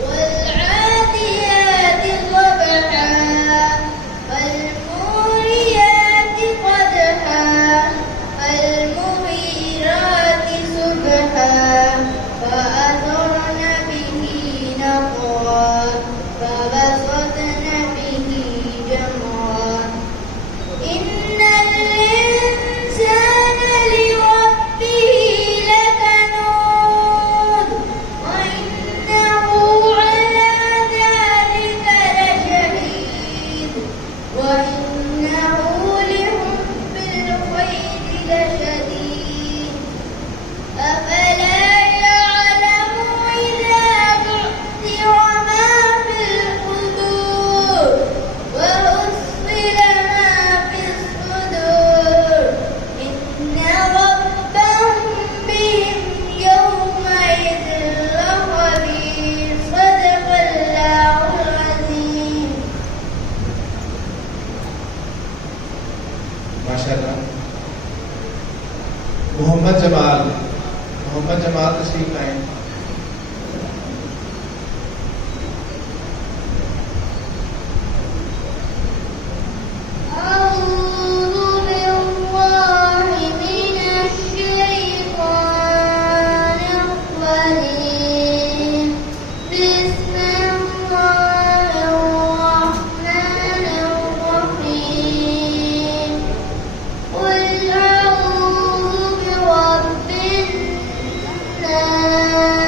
والعاديات محمد جمال تشریف لائیں. قل أعوذ برب الناس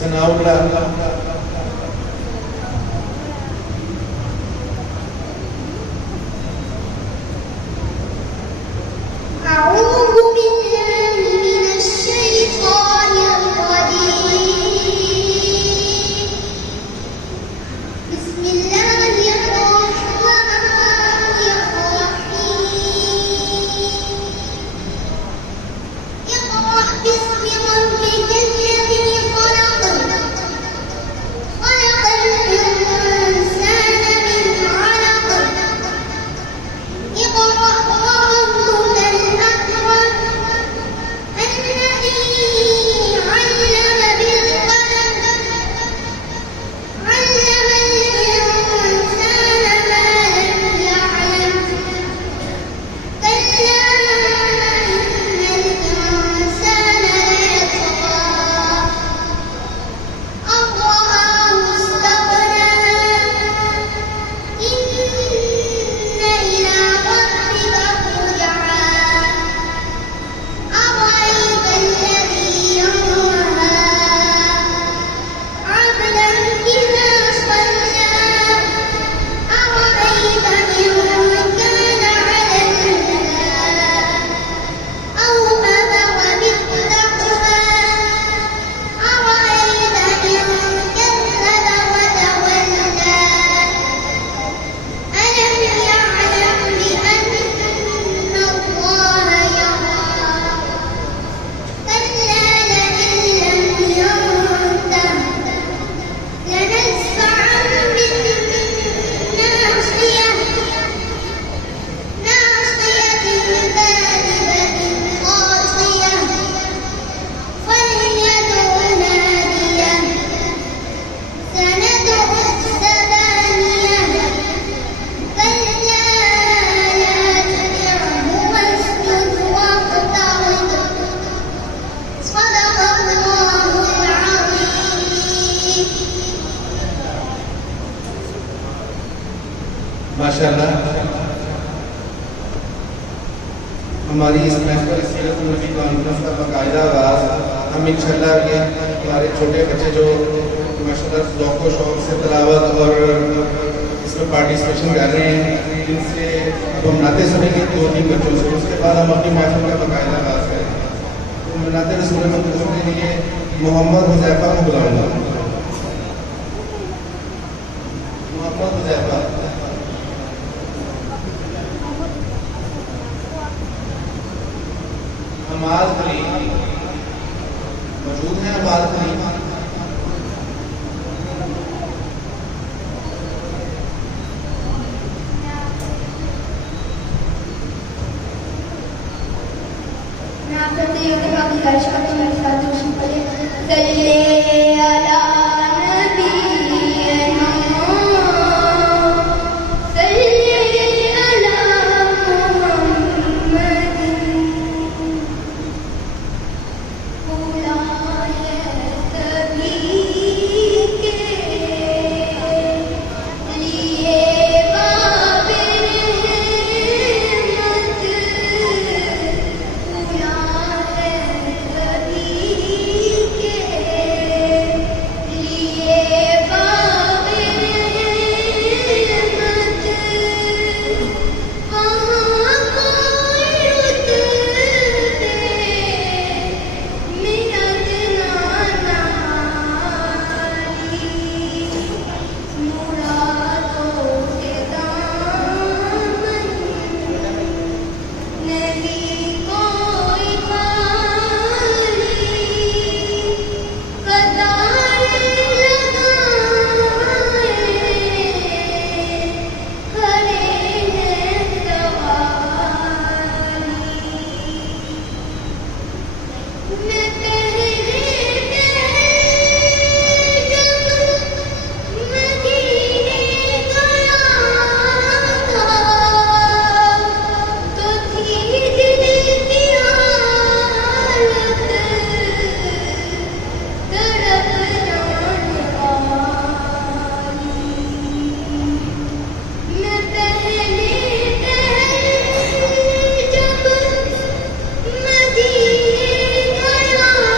ثناءاللہ أعوذ بالله من الشيطان الرجيم بسم الله الرحمن الرحيم اقرأ باسم ربك الذي خلق خلق الإنسان من علق اقرأ وربك الأكرم الذي علم بالقلم علم الإنسان ما لم يعلم كلا إن الإنسان ليطغى أن رآه استغنى إن إلى ربك الرجعى أرأيت الذي ينهى عبدا إذا صلى أرأيت إن كان على الهدى أو أمر بالتقوى أرأيت إن كذب وتولى ألم يعلم بأن الله يرى كلا لئن لم ينته لنزعا بالناصية ناصية كاذبة خاطئة فليدع ناديه سندع الزبانية كلا لا تطعه واسجد واقترب صدق الله العظيم ماشاءاللہ ہماری اس محفل سیرت النبی کانفرنس کا باقاعدہ آغاز ہم انشاءاللہ یہ ہمارے چھوٹے بچے جو ماشاءاللہ ذوق و شوق سے تلاوت اور اس میں پارٹیسپیشن کر رہے ہیں ان سے اب ہم نعتیں سنیں گے 2-3 بچوں سے اس کے بعد ہم اپنی محفل کا باقاعدہ آغاز کریں گے تو میں نعت رسول مدرسوں کے لیے محمد حذیفہ کو بلاؤں گا محمد حذیفہ عماد خلیل موجود ہیں عماد خلیل میں آپ سے یہ کہا گزارش کرتی ہوں میرے ساتھ دوسری پڑھے صلی علی نبینا صلی علی محمد پورا ہے سبھی کے لیے قابل رحمت پورا ہے سبھی کے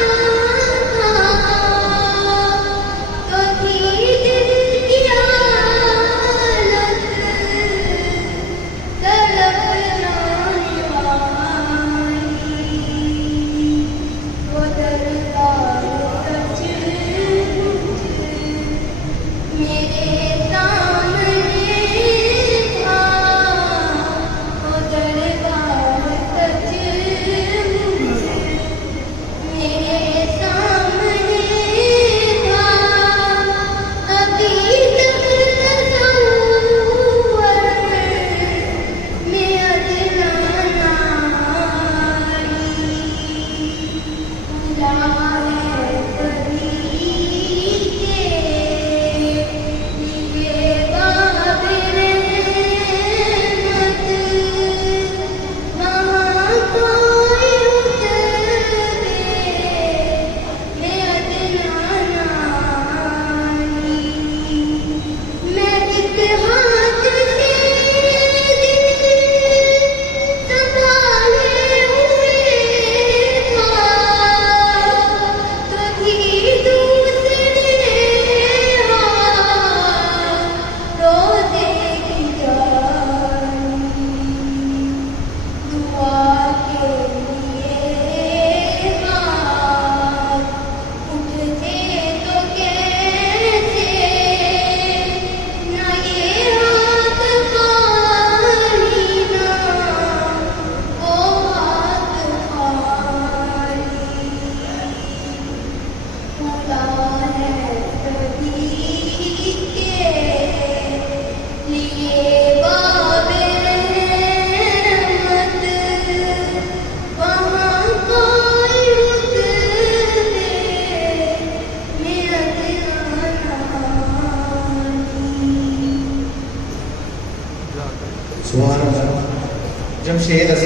6 10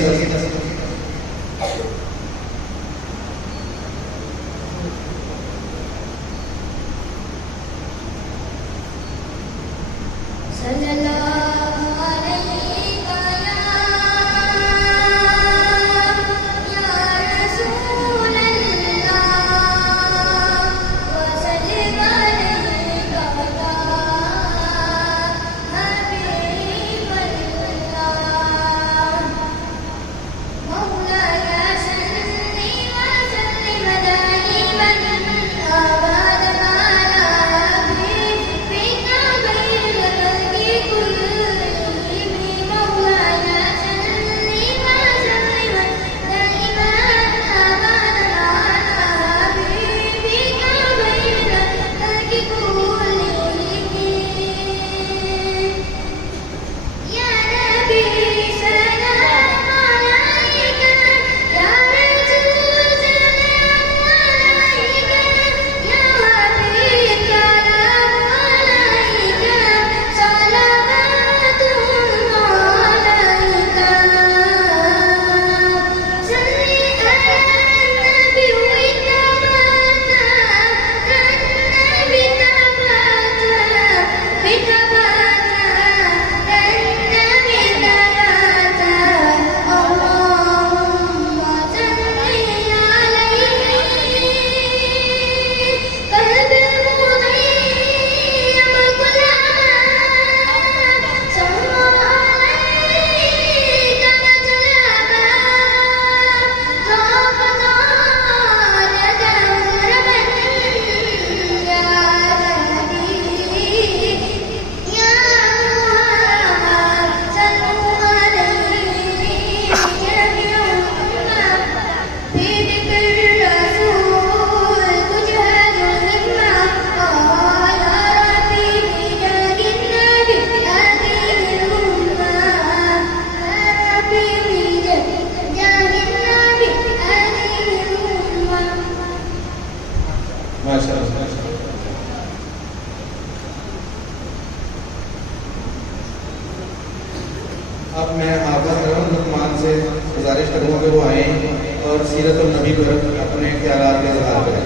اب میں حافظ حرم لقمان سے گزارش کروں کہ وہ آئیں اور سیرت النبی پر اپنے خیالات کا اظہار کریں.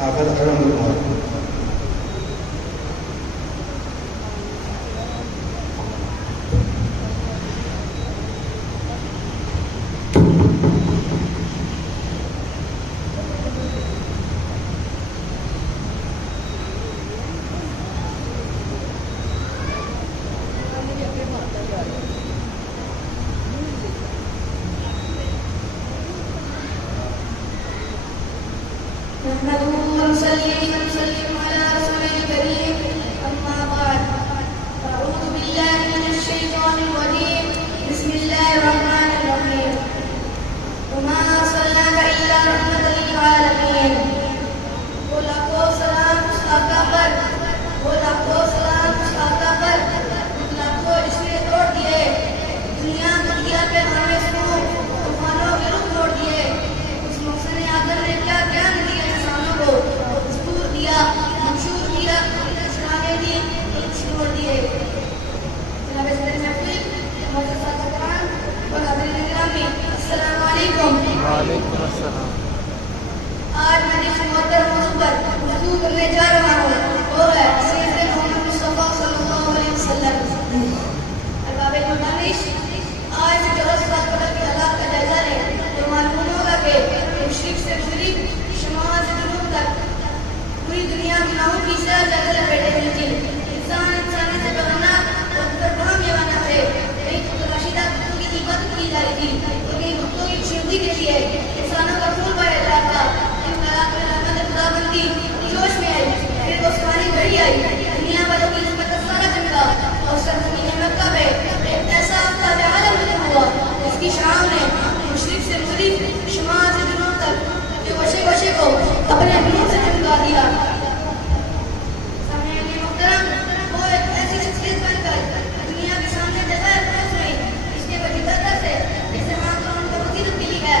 حافظ حرم لقمان. آج میں جس محترم موضوع پر گفتگو کرنے جا رہا ہوں وہ ہے سیرت محمد مصطفیٰ صلی اللہ علیہ وسلم. احباب المدانش، آج سے 14 سال قبل کے حالات کا جائزہ لیں تو معلوم ہوگا کہ مشرق سے مغرب، شمال سے جنوب تک پوری دنیا گناہوں کی سیاہ چادر لپیٹے ہوئی تھی. انسان انسانی سے بغنا اور دربہم یہ بنا تھے. کئی راشدہ کتوں کی عبادت کی جا رہی تھی اور کئی کتوں کی کشیدگی کے لیے انسانوں کا خون بہہ رہا تھا. جوش میں آئی، پھر وہ سوانی گھڑی آئی، دنیا والوں کی نسبت کا سارا چمکا اور سرزمین مکہ میں ایک ایسا آفتاب عالم ختم ہوا جس کی شام نے مشرق سے مغرب، شمال سے جنوب تک کے گوشے گوشے کو اپنے نور سے چمکا دیا. سامعین محترم، وہ ایک ایسی شخصیت بن کر دنیا کے سامنے جگہ پہنچ گئی جس کے وجودت سے اس سے ہاتھ ان کو وسیلت ملی ہے.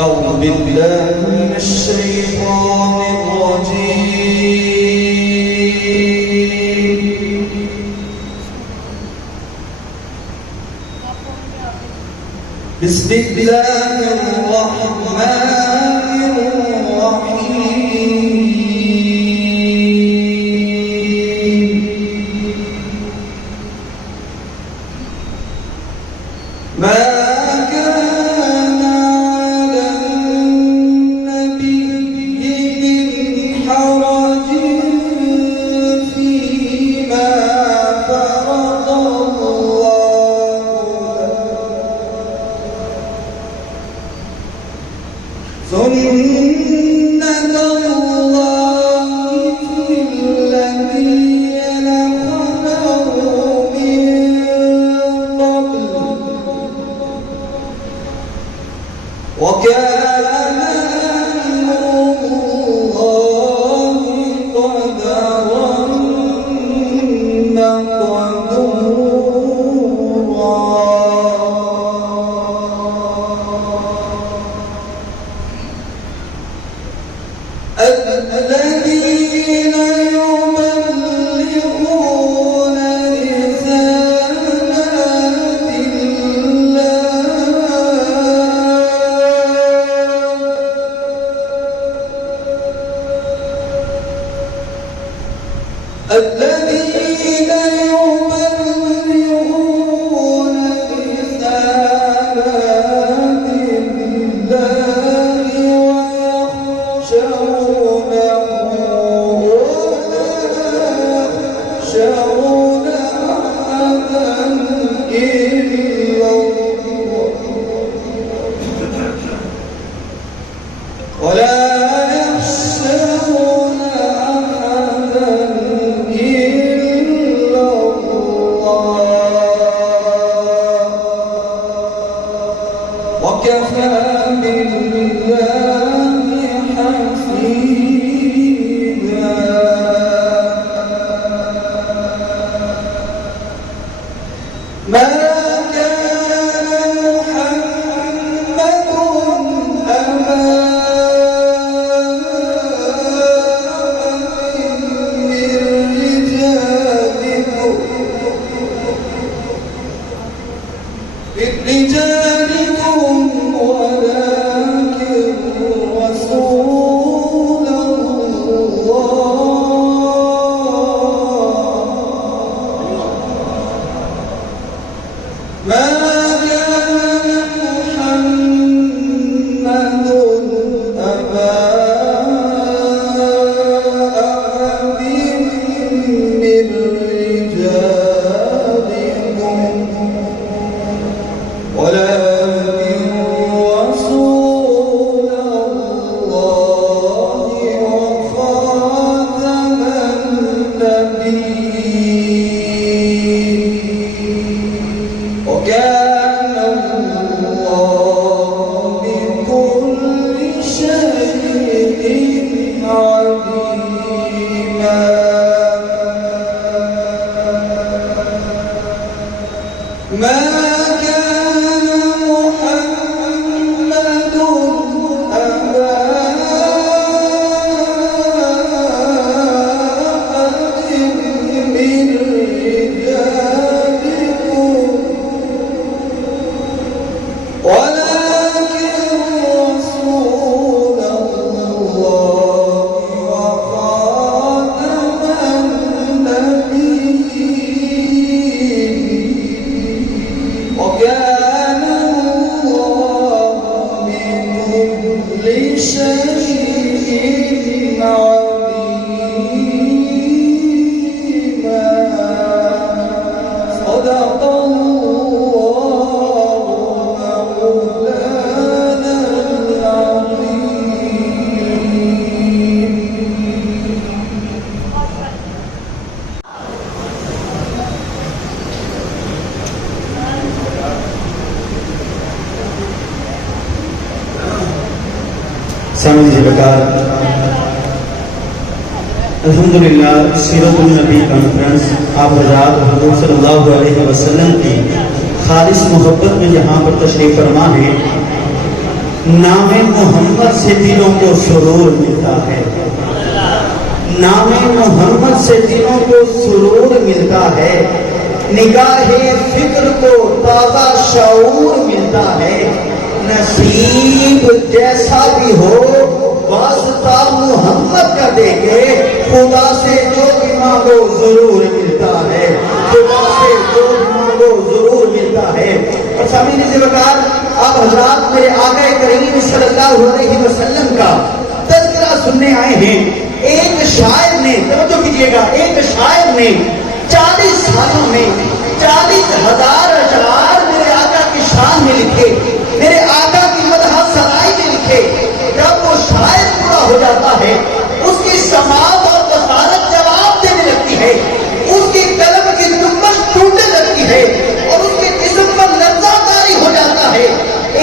أعوذ بالله من الشيطان الرجيم. بسم الله الرحمن الرحيم. ما سنة الله في الذين خلوا من قبل وكان أمر الله قدرا مقدورا. الذين يبلغون رسالات الله الذين يبلغون رسالات الله ويخشونه ولا يخشون أحدا إلا الله وكفى بالله حسيبا. ما كان محمد أبا من رجالكم ولكن رسول الله سامنے سے بکار الحمدللہ سیرت النبی کانفرنس آپ حضرات حضور صلی اللہ علیہ وسلم کی خالص محبت میں جہاں پر تشریف فرما ہے، نام محمد سے دلوں کو سرور ملتا ہے، نام محمد سے دلوں کو سرور ملتا ہے، نگاہ فکر کو تازہ شعور ملتا ہے، نصیب جیسا بھی ہو واسطہ محمد کا دے کے خدا سے جو بھی مانگو ضرور ملتا ہے، خدا سے جو بھی مانگو ضرور ملتا ہے۔ اور سامعین سے وقار آپ حضرات میرے آقا کریم صلی اللہ علیہ وسلم کا تذکرہ سننے آئے ہیں۔ ایک شاعر نے، توجہ کیجئے گا، ایک شاعر نے 40 سالوں میں 40,000 اشعار میرے آقا کی شان میں لکھے، میرے آقا کی مدح سرائی میں لکھے۔ جب وہ شاعر پورا ہو جاتا ہے، اس کی سماعت اور بصارت جواب دینے لگتی ہے، اس کی قلم کی نمش ٹوٹنے لگتی ہے اور اس کے جسم پر لرزہ طاری ہو جاتا ہے۔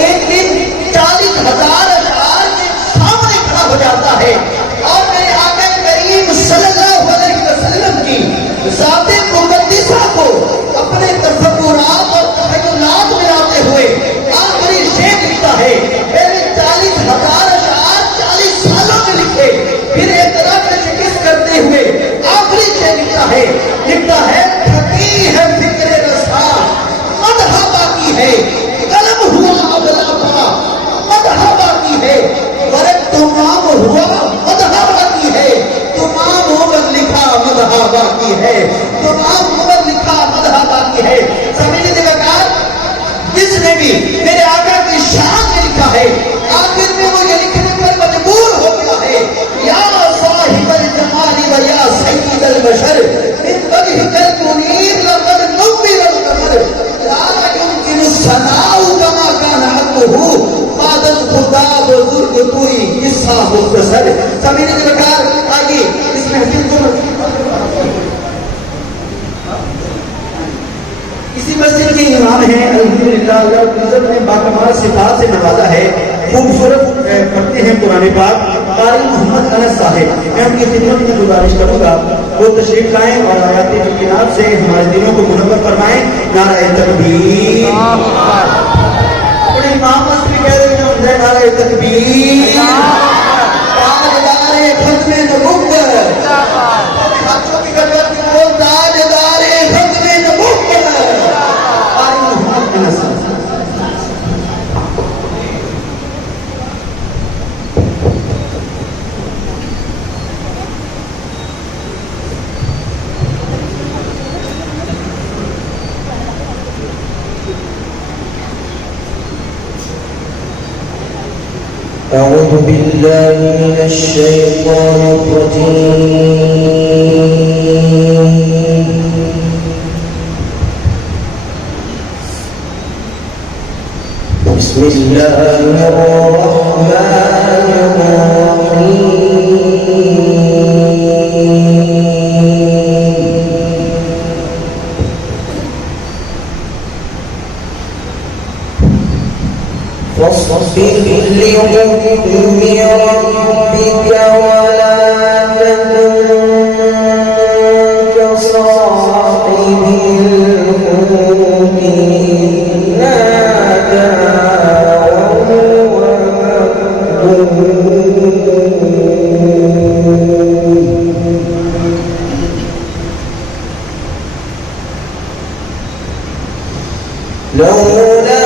ایک دن 40,000 اشعار کے سامنے کھڑا ہو جاتا ہے اور میرے آقا کریم صلی اللہ علیہ وسلم کی ذات مقدسہ کو اپنے تصورات اور تخیلات میں لاتے ہوئے آخری شعر لکھتا ہے۔ میرے 40,000 اشعار 40 سالوں میں لکھے، پھر اعتراف میں شکست کرتے ہوئے آخری شعر لکھتا ہے تھکی ہے فکر رسا مدح باقی ہے، قلم ہوا ابلا پا مدح باقی ہے، ورق تمام ہوا مدح باقی ہے، تمام عمر لکھا مدح باقی ہے، تمام عمر لکھا مدح باقی ہے۔ سمجھنے کے بغیر جس نے بھی میرے آقا کی شان میں لکھا ہے، آخر میں وہ یہ لکھنے پر مجبور ہو گیا ہے، یا صاحب الجمال و یا سید البشر من وجهك المنیر لقد نور القمر لا يمكن الثناء كما كان حقه بعد الخدا بزرگ کوئی قصہ مختصر۔ سمجھنے کے بغیر آئیے اس محفل کو اسی مسجد کے امام ہیں الحمدللہ، اللہ رب العزت نے باکمال صفات سے نوازا ہے، خوبصورت پڑھتے ہیں قرآن پاک، قاری محمد انس صاحب۔ میں ان کی خدمت میں گزارش کروں گا وہ تشریف لائیں اور آیات مبینات سے ہمارے دلوں کو منور فرمائیں۔ نعرہ تکبیر، اپنے امام مست بھی کہہ رہے ہیں نعرہ تکبیر، تاجدار ختم نبوت، ہاتھوں کی گردن کی بول تاجدار ختم نبوت، قاری محمد انس صاحب۔ أعوذ بالله من الشيطان الرجيم، بسم الله الرحمن الرحيم، فاصبر لحكم ربك ولا تكن كصاحب الحوت إذ نادى وهو مكذوب لولا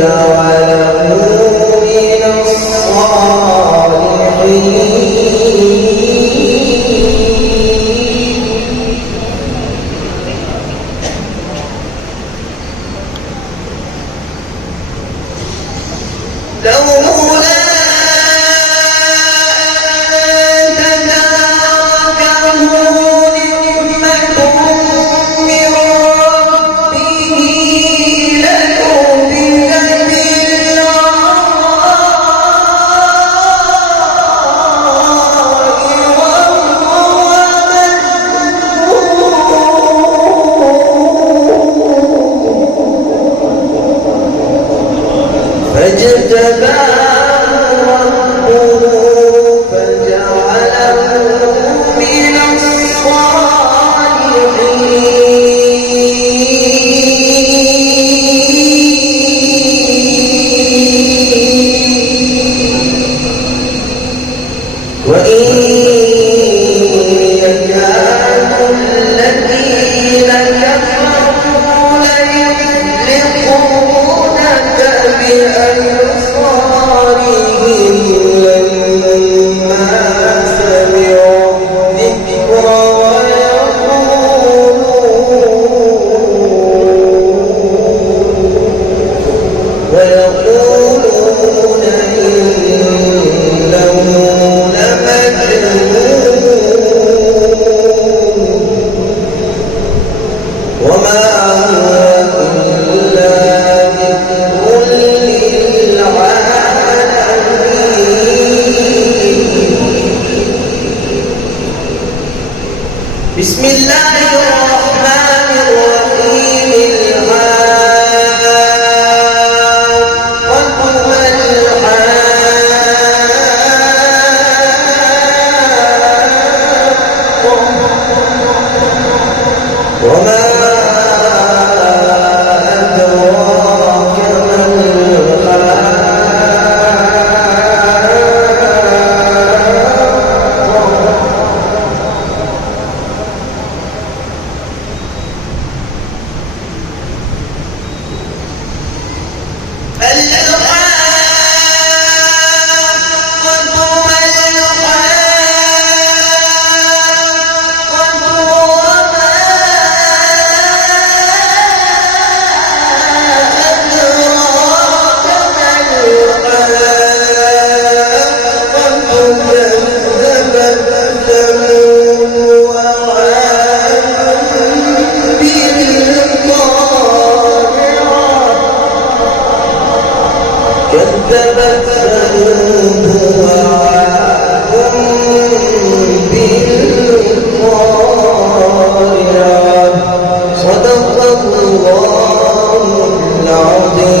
فجعله من الصالحين. لولا بسم الله الرحمن الرحيم. الحاقة ما الحاقة وما أدراك ما الحاقة. كذبت ثمود وعاد بالقارعة. صدق الله العظيم.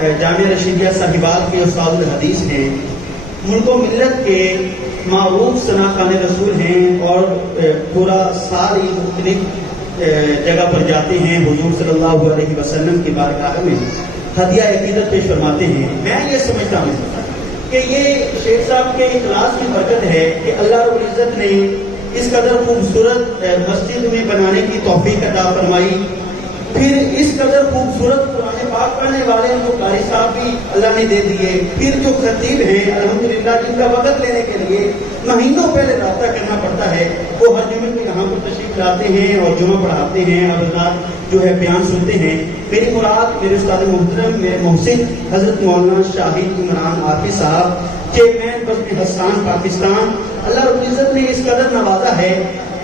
جامعہ رشیدیہ صاحبات کے استاد الحدیث ہیں، ملک و ملت کے معروف ثناخوان رسول ہیں، اور پورا سال ہی مختلف جگہ پر جاتے ہیں، حضور صلی اللہ علیہ وسلم کی بارگاہ میں ہدیہ عقیدت پیش فرماتے ہیں۔ میں یہ سمجھتا ہوں کہ یہ شیخ صاحب کے اخلاص کی برکت ہے کہ اللہ رب العزت نے اس قدر خوبصورت مسجد میں بنانے کی توفیق عطا فرمائی، پھر اس قدر خوبصورت قرآن پاک پڑھنے والے جو قاری صاحب بھی اللہ نے دے دیے، پھر جو خطیب ہیں الحمدللہ جن کا وقت لینے کے لیے مہینوں پہلے رابطہ کرنا پڑتا ہے، وہ ہر جمعے کو یہاں پر تشریف لاتے ہیں اور جمعہ پڑھاتے ہیں، اب رات جو ہے بیان سنتے ہیں۔ میری مراد میرے استاد محترم میرے محسن حضرت مولانا شاہد عمران عارفی صاحب چیئرمین بزم حسان پاکستان، اللہ رب العزت نے اس قدر نوازا ہے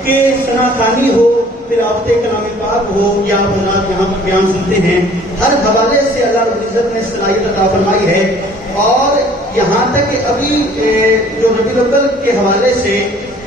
کہ ثناخوانی ہو، تلاوت کلام پاک ہو، یا حضرات یہاں پر بیان سنتے ہیں، ہر حوالے سے اللہ رب العزت نے صلاحیت عطا فرمائی ہے۔ اور یہاں تک کہ ابھی جو ربیع الاول کے حوالے سے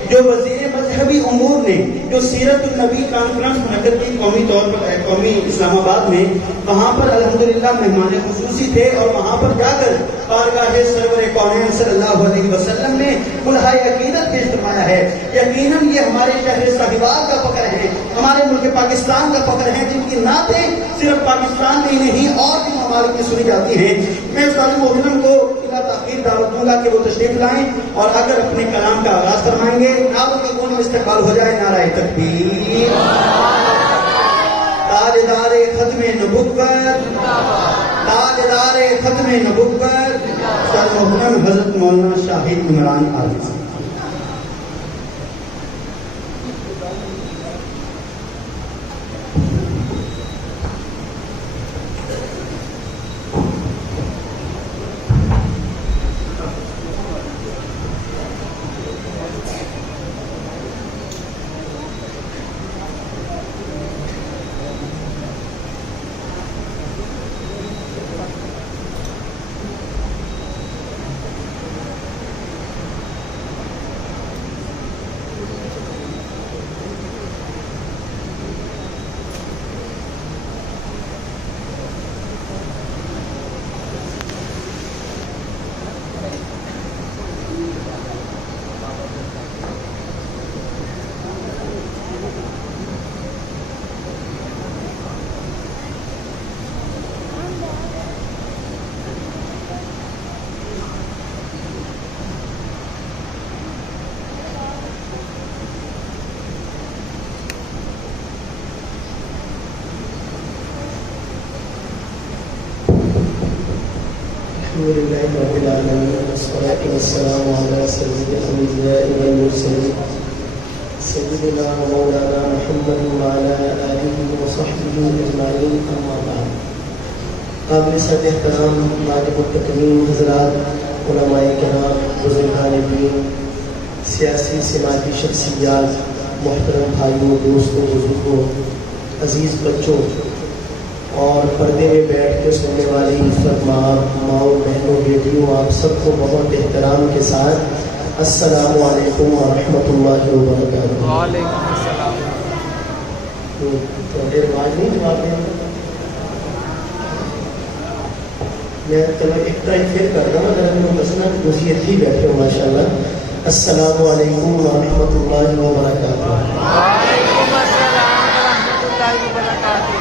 جو وزیر مذہبی امور نے جو سیرت النبی کانفرنس منعقد کی قومی طور پر قومی اسلام آباد میں، وہاں پر الحمدللہ مہمان خصوصی تھے، اور وہاں پر جا کر بارگاہ سرور کونین صلی اللہ علیہ وسلم نے ملحہ عقیدت پیش فرمایا ہے۔ یقیناً یہ ہمارے شہر صاحبات کا فخر ہے، ہمارے ملک پاکستان کا فخر ہے، جن کی نعتیں صرف پاکستان میں نہیں اور بھی ممالک میں سنی جاتی ہیں۔ میں استاد محترم کو بلا تاخیر دعوت دوں گا کہ وہ تشریف لائیں اور اگر اپنے کلام کا آغاز فرمائیں گے، نعروں کے گون میں استقبال ہو جائے۔ نعرہ تکبیر، تاجدار ختم نبوت، تاجدار ختم نبوت استاد محترم حضرت مولانا شاہد عمران عارفی صاحب۔ الحمد لله رب العالمين والصلاة والسلام على سيد الأنبياء والمرسلين سيدنا ومولانا محمد وعلى آله وصحبه أجمعين، أما بعد۔ قابل صد احترام نائب التکریم حضرات، علماء کرام، بزرگان دین، سیاسی سماجی شخصیات، محترم بھائیوں، دوستوں، بزرگوں، عزیز بچوں اور پردے میں بیٹھ کے سننے والی عزت ماؤں، بہنوں، بیٹیوں، آپ سب کو بہت احترام کے ساتھ السلام علیکم ورحمۃ اللہ وبرکاتہ۔ وعلیکم السلام۔ تو دیر بعد نہیں جواب دیں، میں چلو ایک طرح پھر کر رہا ہوں، اگر ہم مثلا نصیحت ہی بیٹھے ہو ماشاء اللہ۔ السلام علیکم ورحمۃ اللہ وبرکاتہ۔ وعلیکم السلام ورحمۃ اللہ وبرکاتہ۔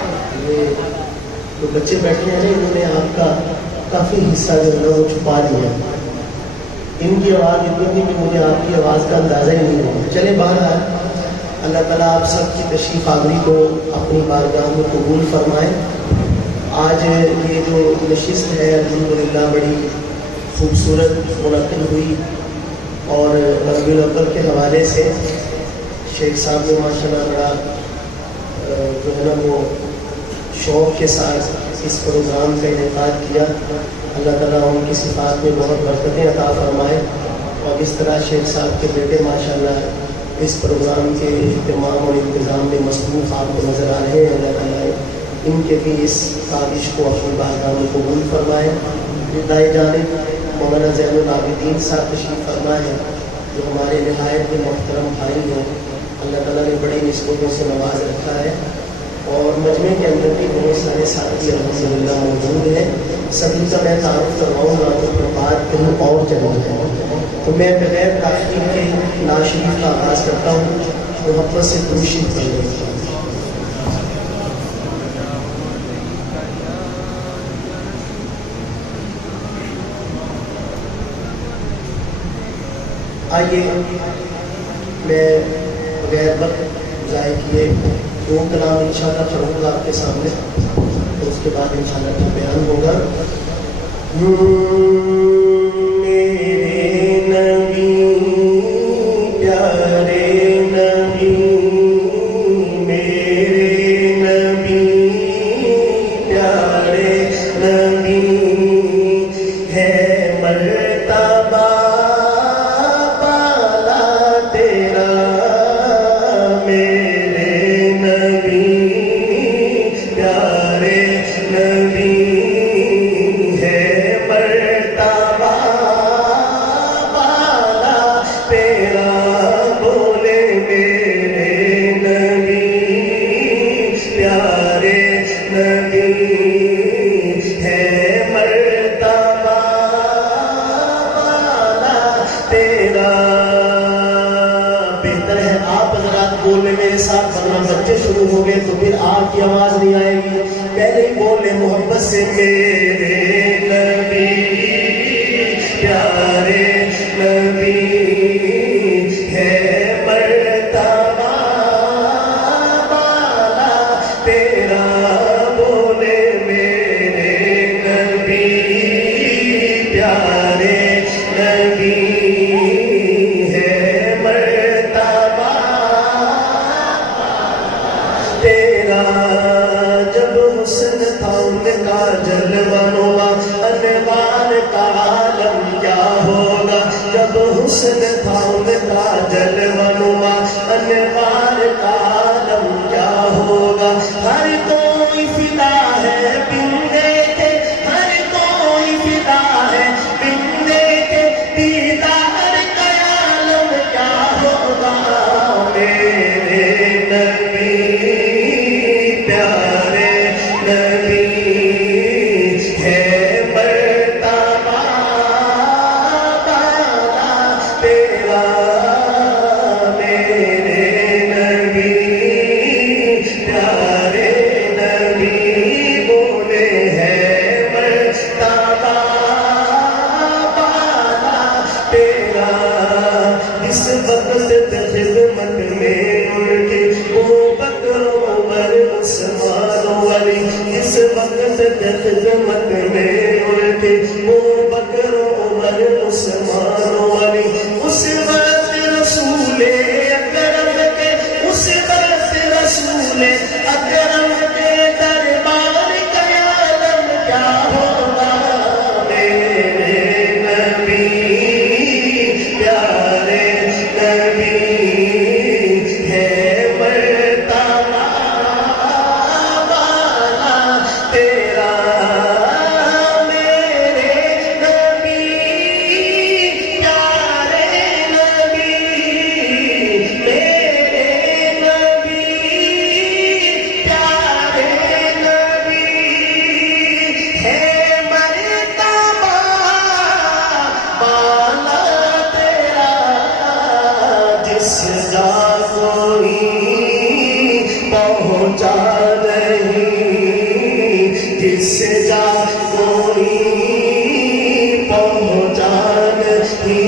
جو بچے بیٹھے ہیں نا، انہوں نے آپ کا کافی حصہ جو ہے وہ چھپا لیا۔ ان کی آواز اتنی تھی کہ مجھے آپ کی آواز کا اندازہ ہی نہیں ہوا۔ چلے بہرحال اللہ تعالیٰ آپ سب کی تشریف آوری کو اپنی بارگاہ میں قبول فرمائے۔ آج یہ جو نشست ہے الحمدللہ بڑی خوبصورت منعقد ہوئی، اور ربیع الاول کے حوالے سے شیخ صاحب نے ماشاء اللہ بڑا جو ہے نا وہ شوق کے ساتھ اس پروگرام کا انعقاد کیا۔ اللہ تعالیٰ ان کی صفات میں بہت برکتیں عطا فرمائے، اور اس طرح شیخ صاحب کے بیٹے ماشاءاللہ اس پروگرام کے اہتمام اور انتظام میں مصروف آپ کو نظر آ رہے ہیں۔ اللہ تعالیٰ ان کے بھی اس کاوش کو اپنی بارگاہ میں قبول فرمائے۔ دائیں جانب مولانا زین العابدین صاحب تشریف فرما ہے، جو ہمارے نہایت محترم بھائی ہیں، اللہ تعالیٰ نے بڑی نسبتوں سے نواز رکھا ہے۔ اور مجمع کے اندر بھی بہت سارے ساتھی الحمدللہ موجود ہیں. سبھی کا میں تعارف کرواؤں گا تو پھر بات کہیں اور چلی جائے. تو میں بغیر تاخیر کے نعت شریف کا آغاز کرتا ہوں. محبت سے درود شریف پڑھیں. آئیے میں بغیر وقت ضائع کیے 2 کلام انشاءاللہ پڑھوں گا آپ کے سامنے اور اس کے بعد انشاءاللہ بیان ہوگا. میرے نبی پیارے نبی، میرے نبی پیارے نبی ہے مرتبہ شروع ہو گئے تو پھر آپ کی آواز نہیں آئے گی. پہلے ہی بولے محبت سے میرے نبی پیارے نبی ہے مرتبہ بالا تیرا، بولے میرے نبی پیارے نبی ہے مرتبہ تیرا. جب حسن تھا ان کا جلوہ نما، انوار کا عالم کیا ہوگا. جب حسن تھا ان کا جلوہ نما، انوار کا عالم کیا ہوگا. ہر کوئی فدا ہے بن دیکھے، ہر کوئی فدا ہے بن دیکھے، دیدار کا عالم کیا ہوگا. میرے نبی پیارے نبی ہے مرتبہ بالا تیرا، میرے نبی پیارے نبی بولے ہے مرتبہ بالا تیرا. اس وقت خدمت میں ان کے وہ بکر عمر عثمان علی، اس وقت خدمت میں ان کے وہ بکر عمر عثمان علی. اس وقت رسول اکرم کے، اس وقت رسول اکرم کے دربار کا عالم کیا ہوگا. میرے نبی پیارے نبی ہے مرتبہ بالا تیرا. میرے نبی پیارے نبی، میرے نبی پیارے نبی ہے مرتبہ بالا تیرا. جس جا کوئی پہنچا نہیں، جس جا کوئی پہنچا نہیں،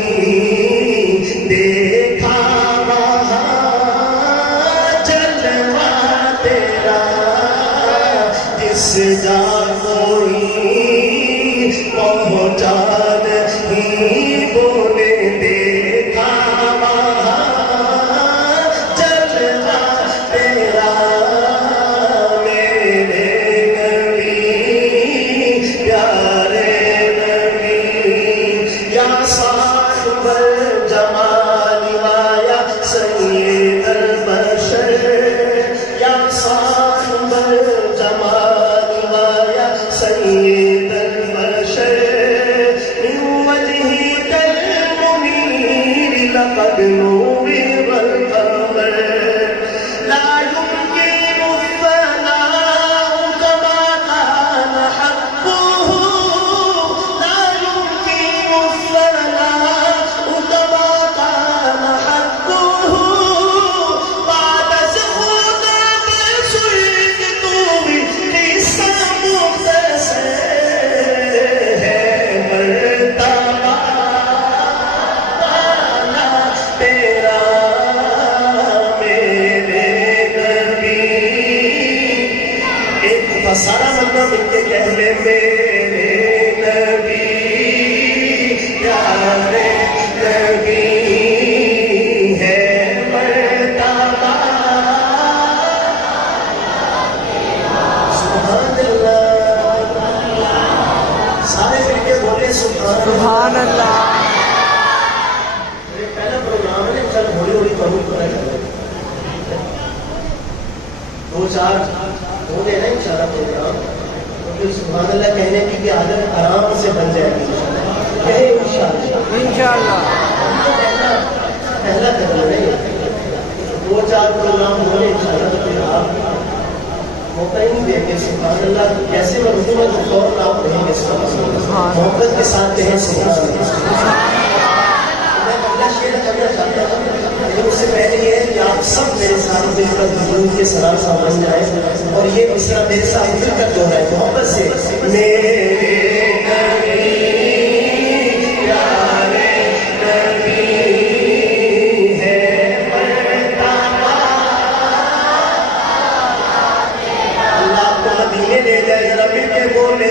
دیکھا وہاں جلوہ تیرا. جس جا کوئی پہنچا نہیں، بولے دیکھا جلوہ تیرا. میرے نبی پیارے نبی یا صاحب الجمال یا سید البشر، یا صاحب الجمال یا سید البشر، من وجهك المنير لقد نور القمر. لا يمكن الثناء سبحان اللہ. پہلا پروگرام ہے چل ہولی ہولی تو دو چار ہو گئے نا ان شاء اللہ پروگرام، تو پھر سبحان اللہ کہنے کی بھی عادت آرام سے بن جائے گی کہے انشاءاللہ. پہلا قدم ہے دو چار پروگرام ہو گئے ان شاء اللہ، تو پھر آپ موقع ہی نہیں دیں گے. سبحان اللہ کیسے میں حکومت فوراً آپ رہیں گے محبت کے ساتھ کہیں سبحان اللہ. لیکن اس سے پہلے یہ ہے کہ آپ سب میرے ساتھ مل کر حضور کے سلام سامان جائیں اور یہ مصرع میرے ساتھ مل کر دوہرائیں محبت سے. اللہ آپ کو مدینے لے جائے ذرا مل کے بولے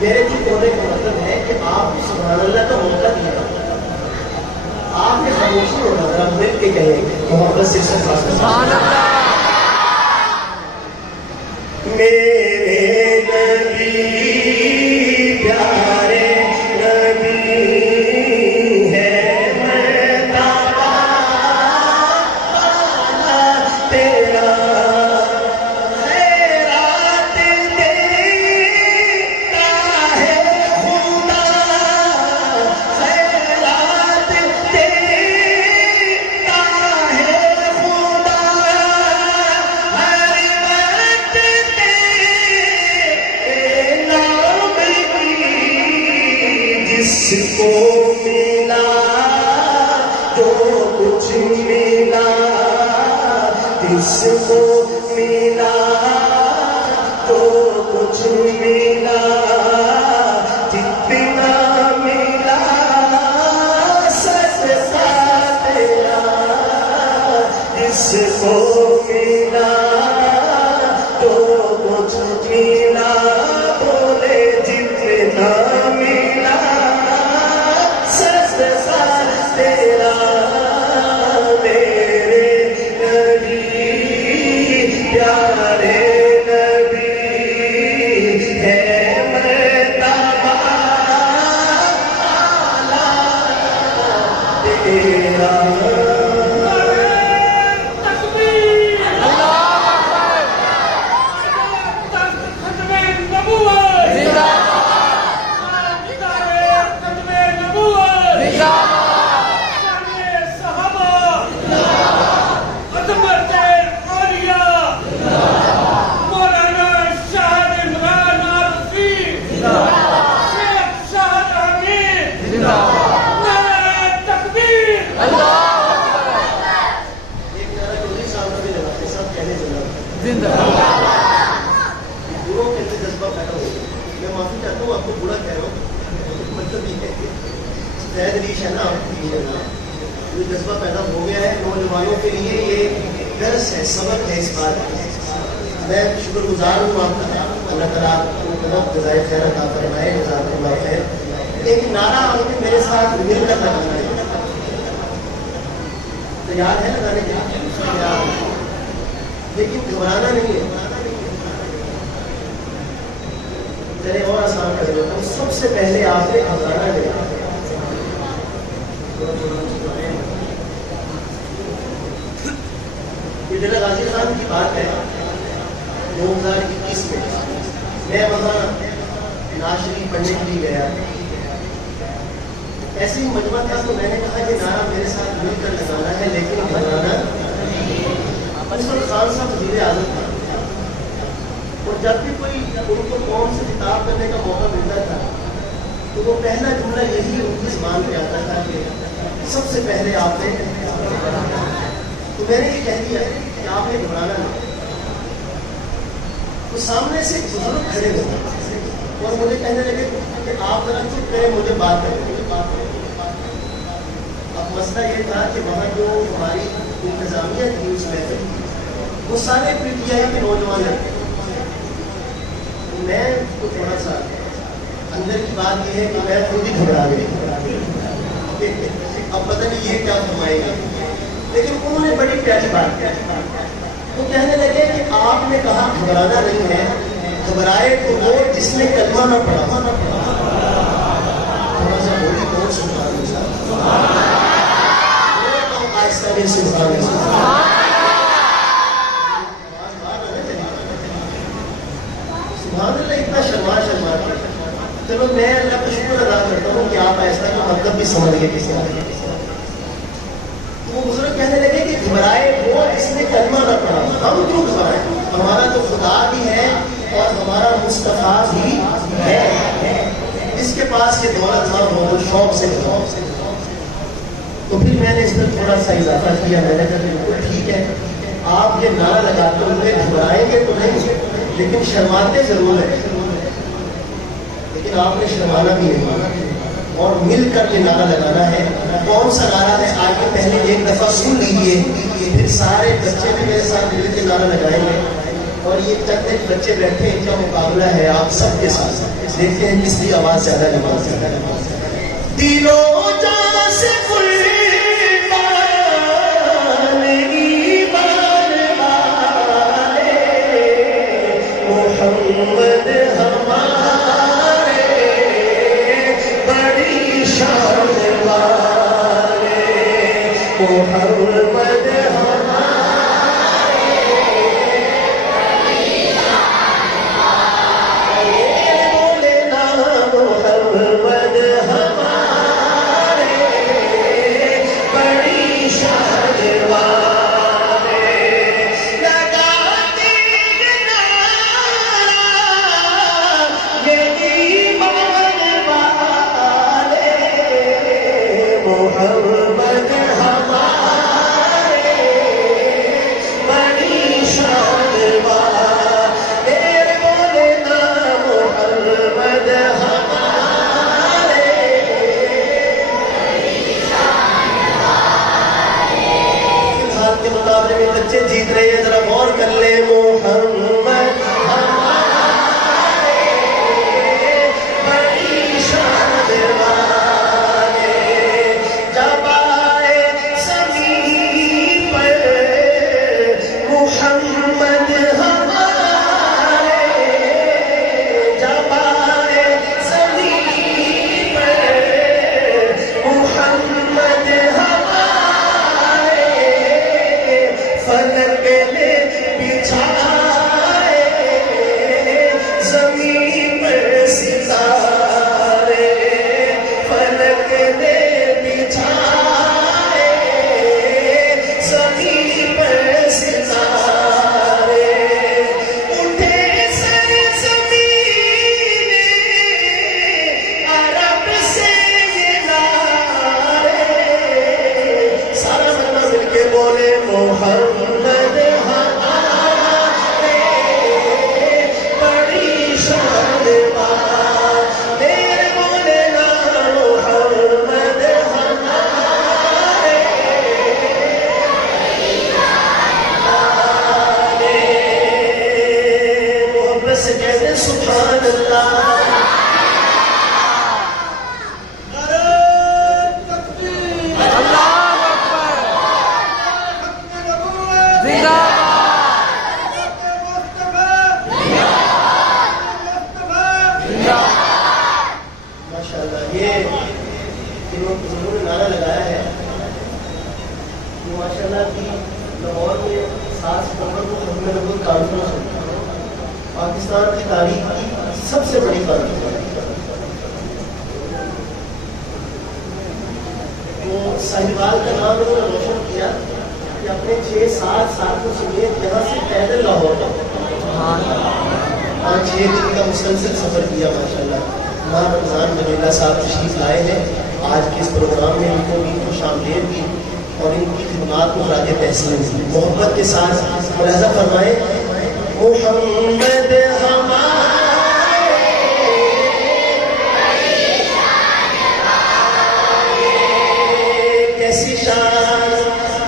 میرے جی بولنے کا مطلب ہے کہ آپ سبحان اللہ کا موقع دیا، آپ نے خاموشی ہونا ذرا مل کے کہیں محبت سے سبحان اللہ. میرے نبی پیارے نبی ہے مرتبہ تیرا جس کو ملا جو کچھ ملا، جس کو ملا جو کچھ ملا، جتنا ملا صدقہ تیرا، جس کو ملا جو کچھ ملا، بولے جتنا ملا تیرا. میرے نبی پیارے نبی ہے مرتبہ تیرا. اللہ زندہ دونوں کے اندر جذبہ پیدا ہو گیا. میں معافی چاہتا ہوں آپ کو برا کہہ رہا ہوں, مطلب یہ ہے کہ زید ریش ہے نا آپ کی یہ جذبہ پیدا ہو گیا ہے نوجوانوں کے لیے. یہ درس ہے, سبق ہے اس بات کا. میں شکر گزار ہوں آپ کا, اللہ تعالیٰ آپ کو بہت جزائے خیر عطا فرمائے, جزاک اللہ خیر. ایک نعرہ آپ نے میرے ساتھ مل کر لگانا ہے, تیار ہے لگانے کے لیے, لیکن گھبرانا نہیں ہے. چلے اور آسان کر دیتا ہوں. سب سے پہلے آپ نے گھبرانا نہیں. یہ ضلع غازی خان کی بات ہے 2021 میں. میں وہاں نعت شریف پڑھنے کے لیے گیا, ایسے ہی مجمع تھا تو میں نے کہا کہ نعرہ میرے ساتھ مل کر لگانا ہے لیکن گھبرانا. اس وقت خان صاحب وزیر اعظم تھا, اور جب بھی کوئی ان کو قوم سے خطاب کرنے کا موقع ملتا تھا تو وہ پہلا جملہ یہی ان کی زبان پہ آتا تھا کہ سب سے پہلے آپ نے. تو میں نے یہ کہہ دیا کہ آپ نے گھبرانا نہیں. تو سامنے سے بزرگ کھڑے ہوئے اور مجھے کہنے لگے کہ آپ ذرا چپ کریں, مجھے بات کریں. اب مسئلہ یہ تھا کہ وہاں جو ہماری انتظامیہ تھی اس محفل کی, وہ سارے پی ٹی آئی کے نوجوان لڑکے. میں کو تھوڑا سا اندر کی بات یہ ہے کہ میں خود ہی گھبرا گئی. اب پتہ نہیں یہ کیا فرمائے گا, لیکن انہوں نے بڑی پیاری بات کی. وہ کہنے لگے کہ آپ نے کہا گھبرانا نہیں ہے, گھبرائے تو وہ جس نے کلمہ نہ پڑھا. تھوڑا سا بولی بہت سبحان اللہ, آہستہ نہیں سبحان اللہ. سبحان اللہ اتنا شرما کے. چلو میں اللہ کا شکر ادا کرتا ہوں کہ آپ ایسا کا مطلب بھی سمجھ گئے کسی نے. تو وہ بزرگ کہنے لگے کہ گھبرائے وہ جس نے کلمہ نہ پڑھا. ہم کیوں گھبرائیں, ہمارا تو خدا بھی ہے اور ہمارا مصطفیٰ بھی ہے. جس کے پاس یہ دولت نہ ہو وہ شوق سے. تو پھر میں نے اس پر تھوڑا سا اضافہ کیا. میں نے کہا بالکل ٹھیک ہے, آپ یہ نعرہ لگاتے ہوئے گھبرائیں گے تو نہیں, لیکن شرماتے ضرور ہیں. لیکن آپ نے شرمانا بھی ہے اور مل کر یہ نعرہ لگانا ہے. کون سا نعرہ ہے آگے پہلے ایک دفعہ سن لیجیے, پھر سارے بچے بھی میرے ساتھ مل کے نعرہ لگائیں گے. اور یہ چند ایک بچے بیٹھے ان کا مقابلہ ہے آپ سب کے ساتھ. دیکھتے ہیں کس کی آواز زیادہ نکالتے ہیں. دلوں جان سے محمد ہمارے بڑی شان والے, محمد ہمارے بڑی شان والے, بولے نا محمد ہمارے بڑی شان والے. محمد ہمارے بڑی شان والے, بولے نا محمد ہمارے بڑی شان والے. حال کے مقابلے میں بچے جیت رہے ہیں, ذرا غور کر لیں. محمد ہمارے بڑی شان والے, جب آئے زمین پر محمد ہمارے, جب آئے زمین پر محمد ہمارے, فلک نے بچھائے زمین پر ستارے, فلک نے بچھائے زمین پر ستارے, اٹھے سر زمین عرب سے یہ نعرے, سارا مجمع مل کے بولے محمد ہمارے لاہور میں 7 ستمبر کو ختم نبوت کانفرنس ہوئی، پاکستان کی تاریخ کی سب سے بڑی کانفرنس۔ تو ساہیوال کا نام انہوں نے روشن کیا کہ اپنے 6-7 ساتھیوں سمیت یہاں سے پیدل لاہور سبحان اللہ 5-6 دن کا مسلسل سفر کیا ماشاءاللہ۔ ماں رمضان جمیلہ صاحب تشریف لائے ہیں آج کے اس پروگرام میں، ان کو بھی خوش آمدید کی اور ان کی خدمات کو خراج تحسین کی محبت کے ساتھ ملاحظہ فرمائیں۔ محمد کیسی شان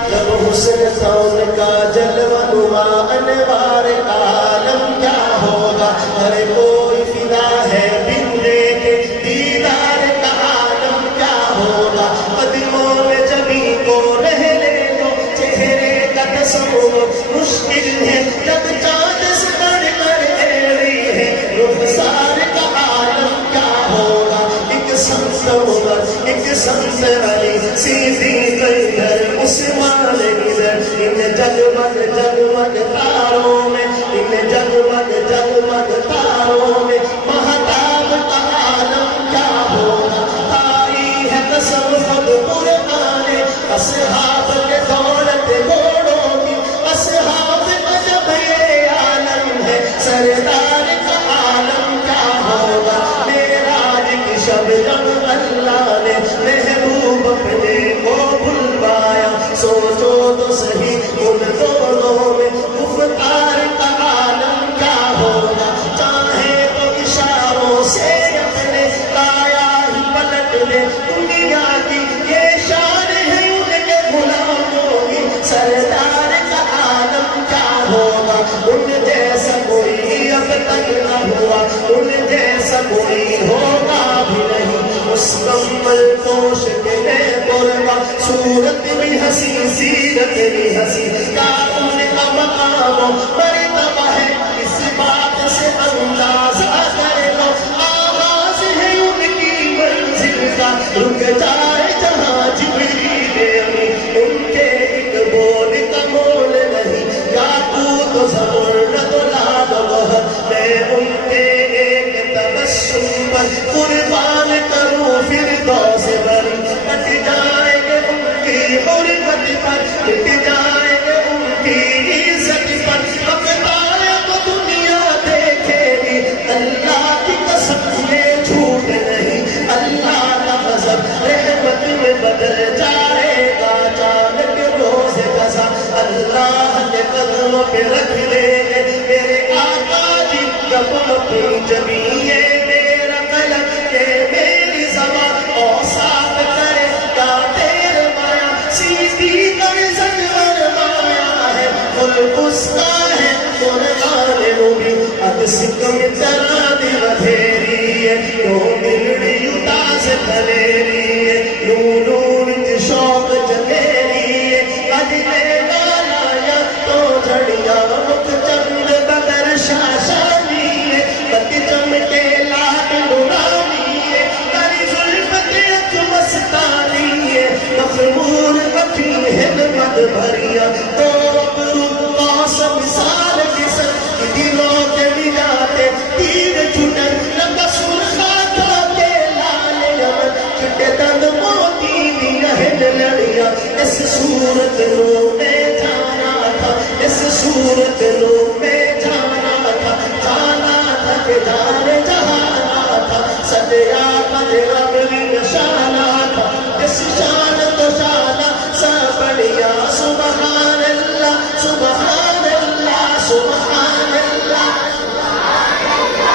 جب حسن سون کا جلوہ نما انوار کا عالم کیا ہوگا، ہر کوئی فدا ہے بن دیکھے دیدار کا عالم کیا ہوگا، قدموں میں جبھی کو رہ لے لو چہرے کا تصور مشکل ہے، جب چاند سے بڑھ کر ایڑی ہے رخسار کا عالم کیا ہوگا، ایک سمت عمر ایک سمت علی سیدھی ادھر عثمان ادھر، ان جگمگ جگمگ تاروں میں، ان جگمگ جگمگ تاروں میں مہتاب کا عالم کیا ہوگا، آئی ہے قسم خود قرآن اصحاب کے دولت گھوڑوں کی، اصحاب کا جب یہ عالم ہے سردار کا عالم کیا ہوگا، معراج کی شب جب اللہ نے محبوب اپنے کو بلوایا، سوچو تو صحیح ان دونوں میں گفتار کا عالم کیا ہوگا، چاہے تو اشاروں سے اپنے کایا ہی پلٹ لے دنیا کی، یہ شان ہے ان کے غلاموں کی، سردار کا عالم کیا ہوگا، ان جیسا کوئی اب تک نہ ہوا، ان جیسا کوئی ہوگا بھی نہیں، مستقبل پوش کے قربا صورت بھی ہنسی سیرت بھی ہنسی، کیا ان کا مقام و مرتبہ ہے اس بات سے اندازہ کر لو، آغاز ہے ان کی منزل کا رک جائے جہاں جبریل امی، ان کے ایک بول کا مول نہیں، یاقوت و زمرد و لال و بہر، میں ان کے ایک تبسم پر قربان کروں فردوس بری، کٹ جائیں گے ان کی حرمت پر، کٹ جائیں گے ان کی عزت پر، مقدار تو دنیا دیکھے گی، اللہ کی قسم یہ جھوٹ نہیں، اللہ کا غضب رحمت میں بدل جائے گا، اچانک روز قضا اللہ کے قدموں پہ رکھ لیں گے میرے آقا جی، جب اپنی جبیے میرا قلم کے میری زبان اوصاف کرے کیا تیرے مایا، سیدھی کرزن ورمایا ہے ملک اس کا ہے قرآن نبی، عکس کم طرح دل دھیری ہے، نو ملڑی اتاز دلیری ہے، نور شوق جلیری ہے، اجلے گالایا تو جھڑیا مک چند بدر شاشانی ہے، بت چمکے لاٹ نورانی ہے، کری ظلمت اچ مستانی ہے، مخمور بچی حکمت بھریا، تو ابرو قوس مثال کسر دلوں کے ملاتے تیر چھٹن لگا سرخا تھا کے لال یمن، چھٹے دند موتی دیا ہن لڑیا، اس صورت نو میں جانا تھا، اس صورت نو میں جانا تھا، جانا تھا کہ جانے جہانا تھا، سجیا قد ربی نشانا تھا، اس شان تو شانا سا بڑھیا، سبحان اللہ سبحان اللہ سبحان اللہ،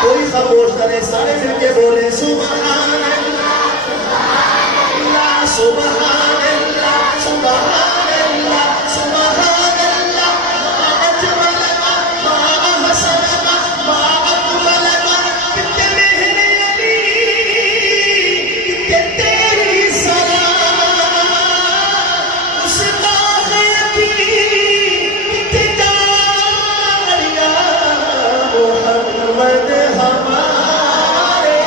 کوئی خاموش کرے سارے مل کے بولے سبحان اللہ سبحان اللہ سبحان اللہ سبحان اللہ، ما اجمل ما احسن ما اکمل، کتنے مہر علی کتنے تیری سلام، اس باغ یتیم کتنے جاریہ محمد ہمارے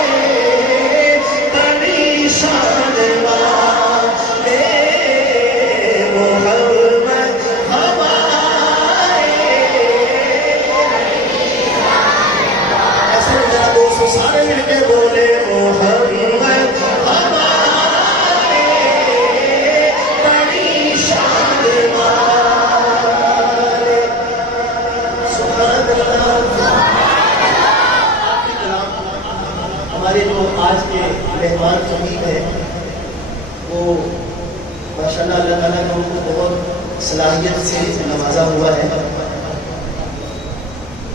صلاحیت سے نوازا ہوا ہے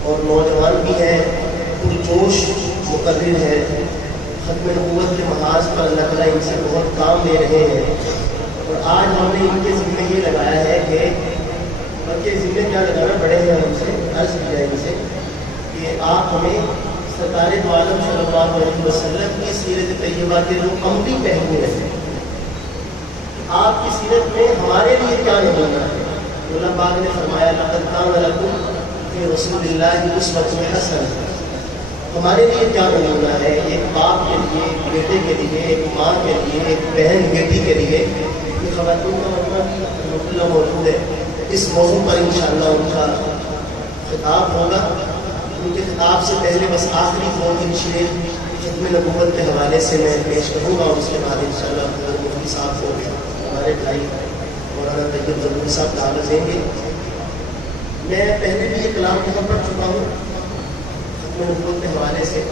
اور نوجوان بھی ہیں، پرجوش مقرر ہے، ختم نبوت کے محاذ پر اللہ تعالیٰ ان سے بہت کام لے رہے ہیں، اور آج ہم نے ان کے ذمہ یہ لگایا ہے کہ بلکہ ذمہ کیا لگانا، بڑے ہیں ہم سے، عرض کیا ان سے کہ آپ ہمیں سرکار دو عالم صلی اللہ علیہ وسلم کی سیرت طیبہ کے جو عملی پہلو ہیں، آپ کی سیرت میں ہمارے لیے کیا نمونہ ہے؟ اللہ پاک نے فرمایا لقد کان لکم فی رسول اللہ اسوۃ حسنہ، ہمارے لیے کیا نمونہ ہے؟ ایک باپ کے لیے، ایک بیٹے کے لیے، ایک ماں کے لیے، ایک بہن بیٹی کے لیے. یہ خواتین کا مطلب موجود ہے. اس موضوع پر انشاءاللہ ان کا خطاب ہوگا. ان کے خطاب سے پہلے بس آخری 2-3 شعر ختم نبوت کے حوالے سے میں پیش کروں گا، اور اس کے بعد انشاءاللہ مفتی صاحب کو ہمارے بھائی مولانا طیب ضروری صاحب دعوت دیں گے. میں پہلے بھی یہ کلام بہت پڑھ چکا ہوں ختم نبوت کے حوالے سے،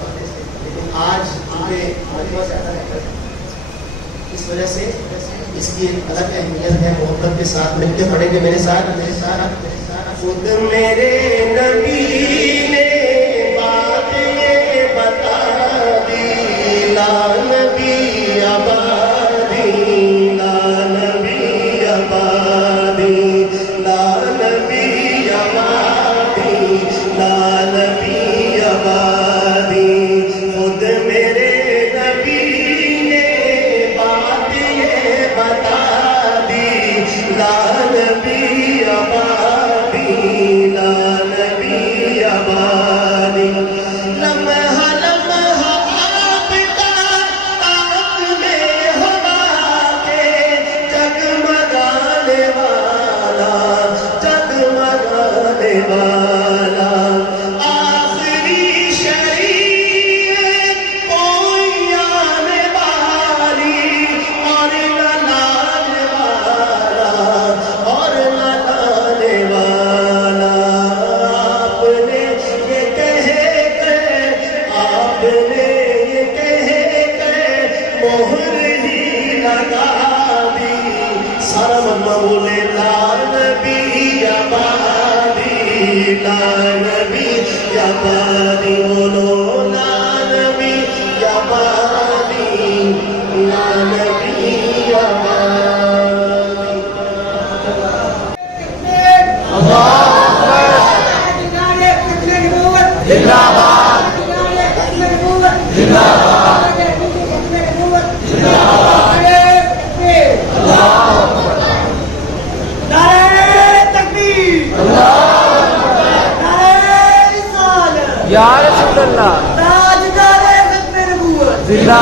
لیکن آج چونکہ مجموعہ زیادہ ہے اس وجہ سے اس کی ایک الگ اہمیت ہے. محبت کے ساتھ مل کے پڑھیں گے میرے ساتھ. خود میرے نبی نے بات یہ بتا دی، لا نبی آبادی، لا نبی آبادی، لا نبی آبادی، لا نبی آبادی. خود میرے نبی نے بات یہ بتا دی، لا نبی آبادی، لا نبی آبادی. لمحہ لمحہ آپ کا آپ میں ہوا کے جگمگانے والا، جگمگانے والا. آخری شریعت کوئی آنے والی اور نہ لانے والا، اور نہ لانے والا. آپ نے یہ کہہ کر، آپ نے یہ کہہ کر مہر ہی لگا دی. سارا مجمع بولے لا نبی آبادی، لا نبی آبادی. بولو لا نبی آبادی، لا نبی آبادی. یا رسول اللہ زندہ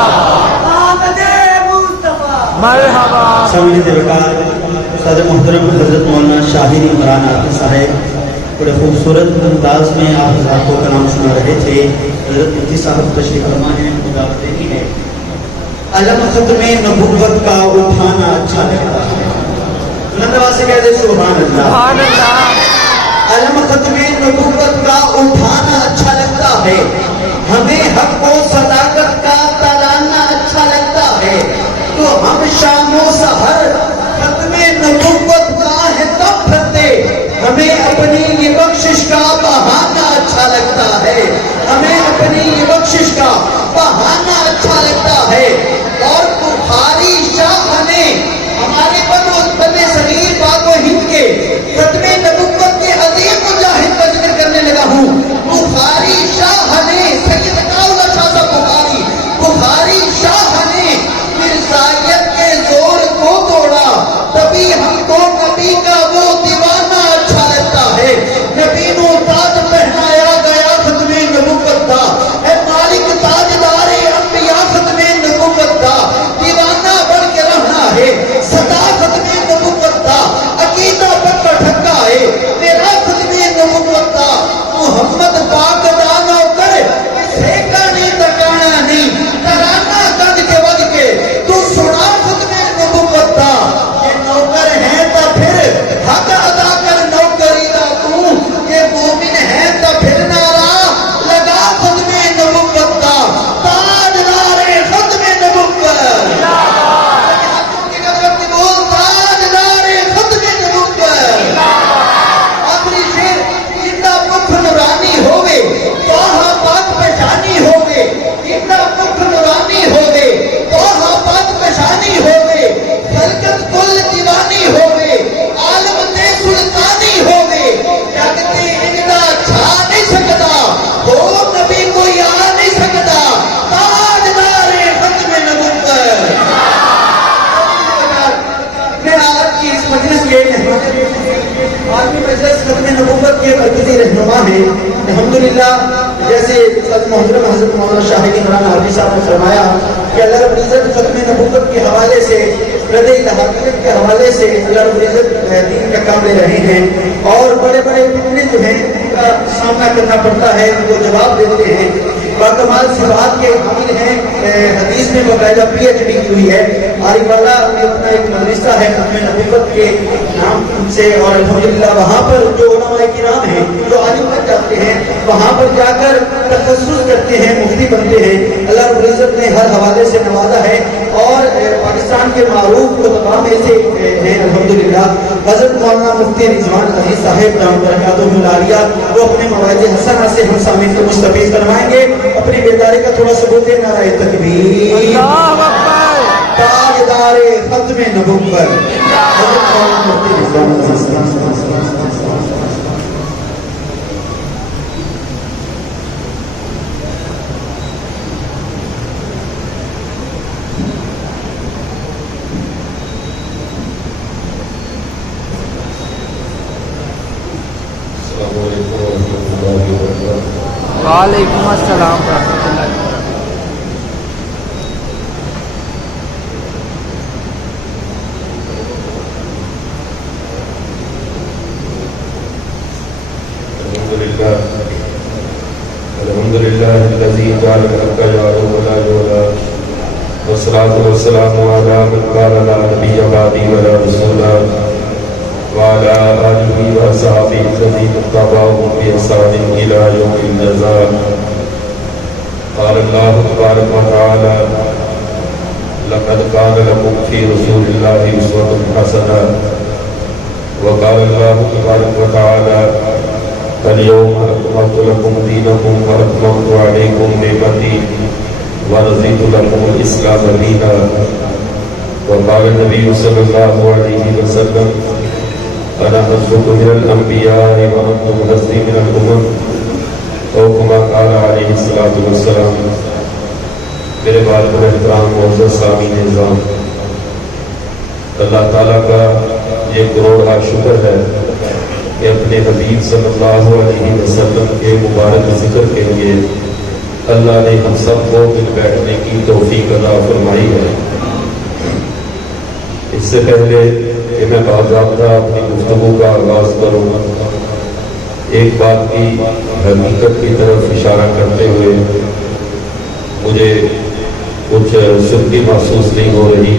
مرحبا. سامعین دیوکار، استاد محترم حضرت مولانا شاہین عمران عاطف صاحب بڑے خوبصورت انداز میں آپ حضرات کو کلام سنا رہے تھے. حضرت مفتی صاحب تشریف فرما ہیں، دعوت دینی ہے. علم ختم نبوت کا اٹھانا اچھا لگتا ہے. بلند آواز سے کہہ دے سبحان اللہ. سبحان اللہ. علم ختم نبوت کا اٹھانا اچھا لگتا ہے، ہمیں حق و صداقت کا ترانا اچھا لگتا ہے. تو ہم شام و سحر ختم نبوت کا ہے تب پھرتے، ہمیں اپنی یہ بخشش کا بہانہ اچھا لگتا ہے، ہمیں اپنی یہ بخشش کا بہانہ اچھا لگتا ہے. اور بخاری شاہ نے ہمارے بن صغیر پاک و ہند کے ختم نبوت کے عظیم مجاہد کا ذکر کرنے لگا ہوں. بخاری شاہ نے مجلس ختم نبوت کے مرکزی رہنما ہیں الحمدللہ. جیسے محترم حضرت مولانا شاہد عمران حاجی صاحب نے فرمایا کہ اللہ رب العزت ختم نبوت کے حوالے سے رد الہیت کے حوالے سے اللہ رب العزت دین کا کام لے رہے ہیں اور بڑے بڑے فتنے جو ہیں ان کا سامنا کرنا پڑتا ہے, ان کو جواب دیتے ہیں. باکمال صفات کے حامل ہیں, حدیث میں باقاعدہ پی ایچ ڈی کی ہوئی ہے. عارف والا میں اپنا ایک مدرسہ ہے ختم نبوت کے نام سے, اور الحمدللہ وہاں پر جو علماء کرام ہیں جو عالم بن جاتے ہیں وہاں پر جا کر تخصص کرتے ہیں, مفتی بنتے ہیں. اللہ رب العزت نے ہر حوالے سے نوازا ہے اور پاکستان کے معروف خطباء میں سے ہیں الحمدللہ حضرت مولانا مفتی رضوان عزیز صاحب دامت برکاتہ العالیہ. وہ اپنے مواعظ حسنہ سے ہم سامعین کو مستفیض کروائیں گے. اپنی بیداری کا تھوڑا ثبوت ہے, نعرہ تکبیر, اللہ اکبر, تاجدار ختم نبوت حضرت مولانا مفتی رضوان عزیز صاحب. وعلیکم السلام ورحمۃ اللہ. الحمد لله الذي جعل الحق يعلو ولا يعلى والصلاة والسلام على من قال لا نبي بعدي ولا رسول وعلى آله وصحبه الذين اتبعوهم بإحسان إلى يوم الجزاء. قال الله تبارك وتعالى لقد كان لكم في رسول الله أسوة حسنة. وقال الله تبارك وتعالى اليوم أكملت لكم دينكم وأتممت عليكم نعمتي ورضيت لكم الإسلام دينا. وقال النبي صلى الله عليه وسلم أنا حظك من الأنبياء وأنتم حظي من الأمم أو كما قال عليه الصلاة والسلام. میرے والد احترام معزز سامعین نظام, اللہ تعالیٰ کا یہ کروڑا شکر ہے کہ اپنے حبیب صلی اللہ علیہ وسلم کے مبارک ذکر کے لیے اللہ نے ہم سب کو مل بیٹھنے کی توفیق عطا فرمائی ہے. اس سے پہلے کہ میں باضابطہ اپنی گفتگو کا آغاز کروں, ایک بات کی حقیقت کی طرف اشارہ کرتے ہوئے مجھے کچھ سستی محسوس نہیں ہو رہی.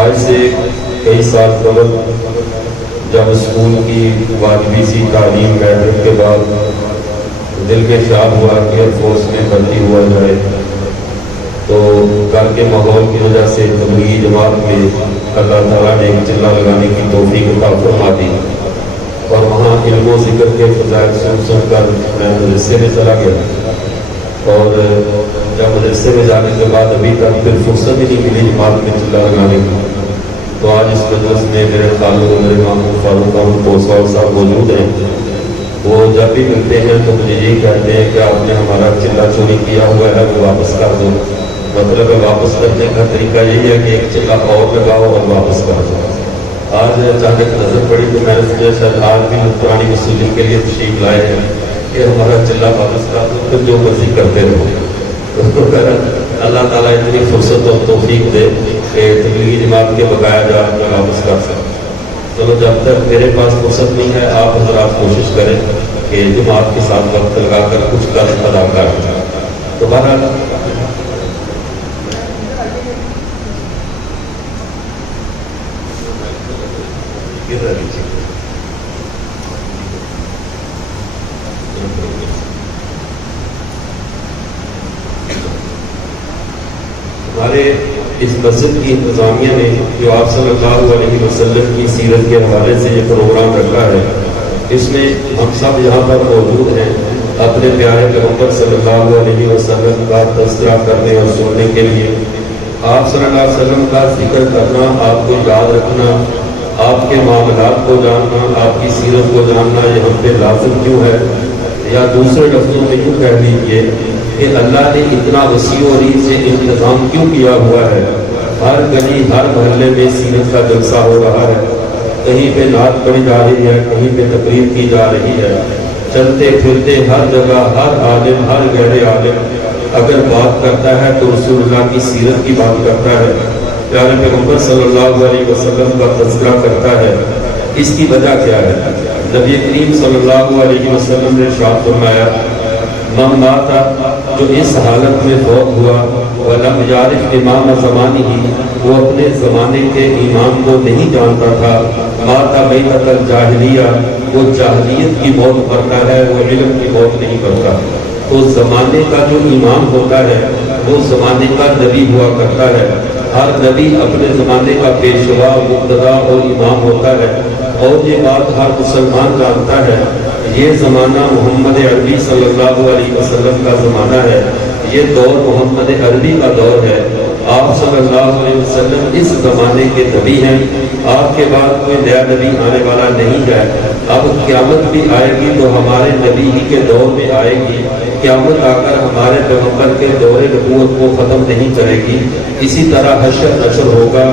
آج سے کئی سال قبل جب اسکول کی واجبی سی تعلیم میٹرک کے بعد دل میں خیال ہوا کہ ایئر فورس میں بھرتی ہوا جائے, تو گھر کے ماحول کی وجہ سے تبلیغی جماعت میں اللہ تعالیٰ نے ایک چلہ لگانے کی توفیق عطا فرما دی, اور وہاں علم و ذکر کے فضائل سن کر میں مدرسے میں چلا گیا. اور جب مدرسے میں جانے کے بعد ابھی تک پھر فرصت ہی نہیں ملی جماعت میں چلہ لگانے کی. تو آج اس مجلس میں میرے خالد میرے محمود فاروق احمد کوسوال صاحب موجود ہیں. وہ جب بھی ملتے ہیں تو مجھے یہی کہتے ہیں کہ آپ نے ہمارا چلہ چوری کیا ہوا ہے وہ واپس کر دو. مطلب ہے واپس کرنے کا طریقہ یہی ہے کہ ایک چلہ اور لگاؤ اور واپس کر دو. آج اچانک نظر پڑی تو میں نے سوچا شاید آج بھی پرانی وصولی کے لیے تشریف لائے ہیں کہ ہمارا چلہ واپس کر دو, پھر جو مرضی کرتے رہو. اللہ تعالیٰ اتنی فرصت اور توفیق دے کہ تبلیغی جماعت کے بقایا جات میں واپس کر سکیں. چلو جب تک میرے پاس فرصت نہیں ہے آپ حضرات کوشش کریں کہ جماعت کے ساتھ وقت لگا کر کچھ قرض ادا کریں. دوبارہ ہمارے اس مسجد کی انتظامیہ نے جو آپ صلی اللہ علیہ وسلم کی سیرت کے حوالے سے یہ پروگرام رکھا ہے, اس میں ہم سب یہاں پر موجود ہیں اپنے پیارے پیغمبر صلی اللہ علیہ وسلم کا تذکرہ کرنے اور سننے کے لیے. آپ صلی اللہ علیہ وسلم کا ذکر کرنا, آپ کو یاد رکھنا, آپ کے معاملات کو جاننا, آپ کی سیرت کو جاننا یہ ہم پہ لازم کیوں ہے, یا دوسرے لفظوں میں یوں کہہ لیجیے کہ اللہ نے اتنا وسیع و عریض سے انتظام کیوں کیا ہوا ہے. ہر گلی ہر محلے میں سیرت کا جلسہ ہو رہا ہے, کہیں پہ نعت پڑھی جا رہی ہے، کہیں پہ تقریر کی جا رہی ہے، چلتے پھرتے ہر جگہ ہر عالم، ہر گہرے عالم اگر بات کرتا ہے تو رسول اللہ کی سیرت کی بات کرتا ہے، پیارے پیغمبر صلی اللہ علیہ وسلم کا تذکرہ کرتا ہے۔ اس کی وجہ کیا ہے؟ نبی کریم صلی اللہ علیہ وسلم نے ارشاد فرمایا، من ماتا، جو اس حالت میں فوت ہوا، وَلَمْ يَعْرِفْ إِمَامَ زَمَانِهِ، وہ اپنے زمانے کے امام کو نہیں جانتا تھا، ماتا میتۃ الجاہلیہ، وہ جاہلیت کی موت مرتا ہے، وہ علم کی موت نہیں مرتا۔ تو زمانے کا جو امام ہوتا ہے وہ زمانے کا نبی ہوا کرتا ہے۔ ہر نبی اپنے زمانے کا پیشوا، مقتدا اور امام ہوتا ہے، اور یہ بات ہر مسلمان جانتا ہے۔ یہ زمانہ محمد عربی صلی اللہ علیہ وسلم کا زمانہ ہے، یہ دور محمد عربی کا دور ہے۔ آپ صلی اللہ علیہ وسلم اس زمانے کے نبی ہیں، آپ کے بعد کوئی نیا نبی آنے والا نہیں ہے۔ اب قیامت بھی آئے گی تو ہمارے نبی ہی کے دور میں آئے گی، قیامت آ کر ہمارے پیغمبر کے دور نبوت کو ختم نہیں کرے گی۔ اسی طرح حشر نشر ہوگا،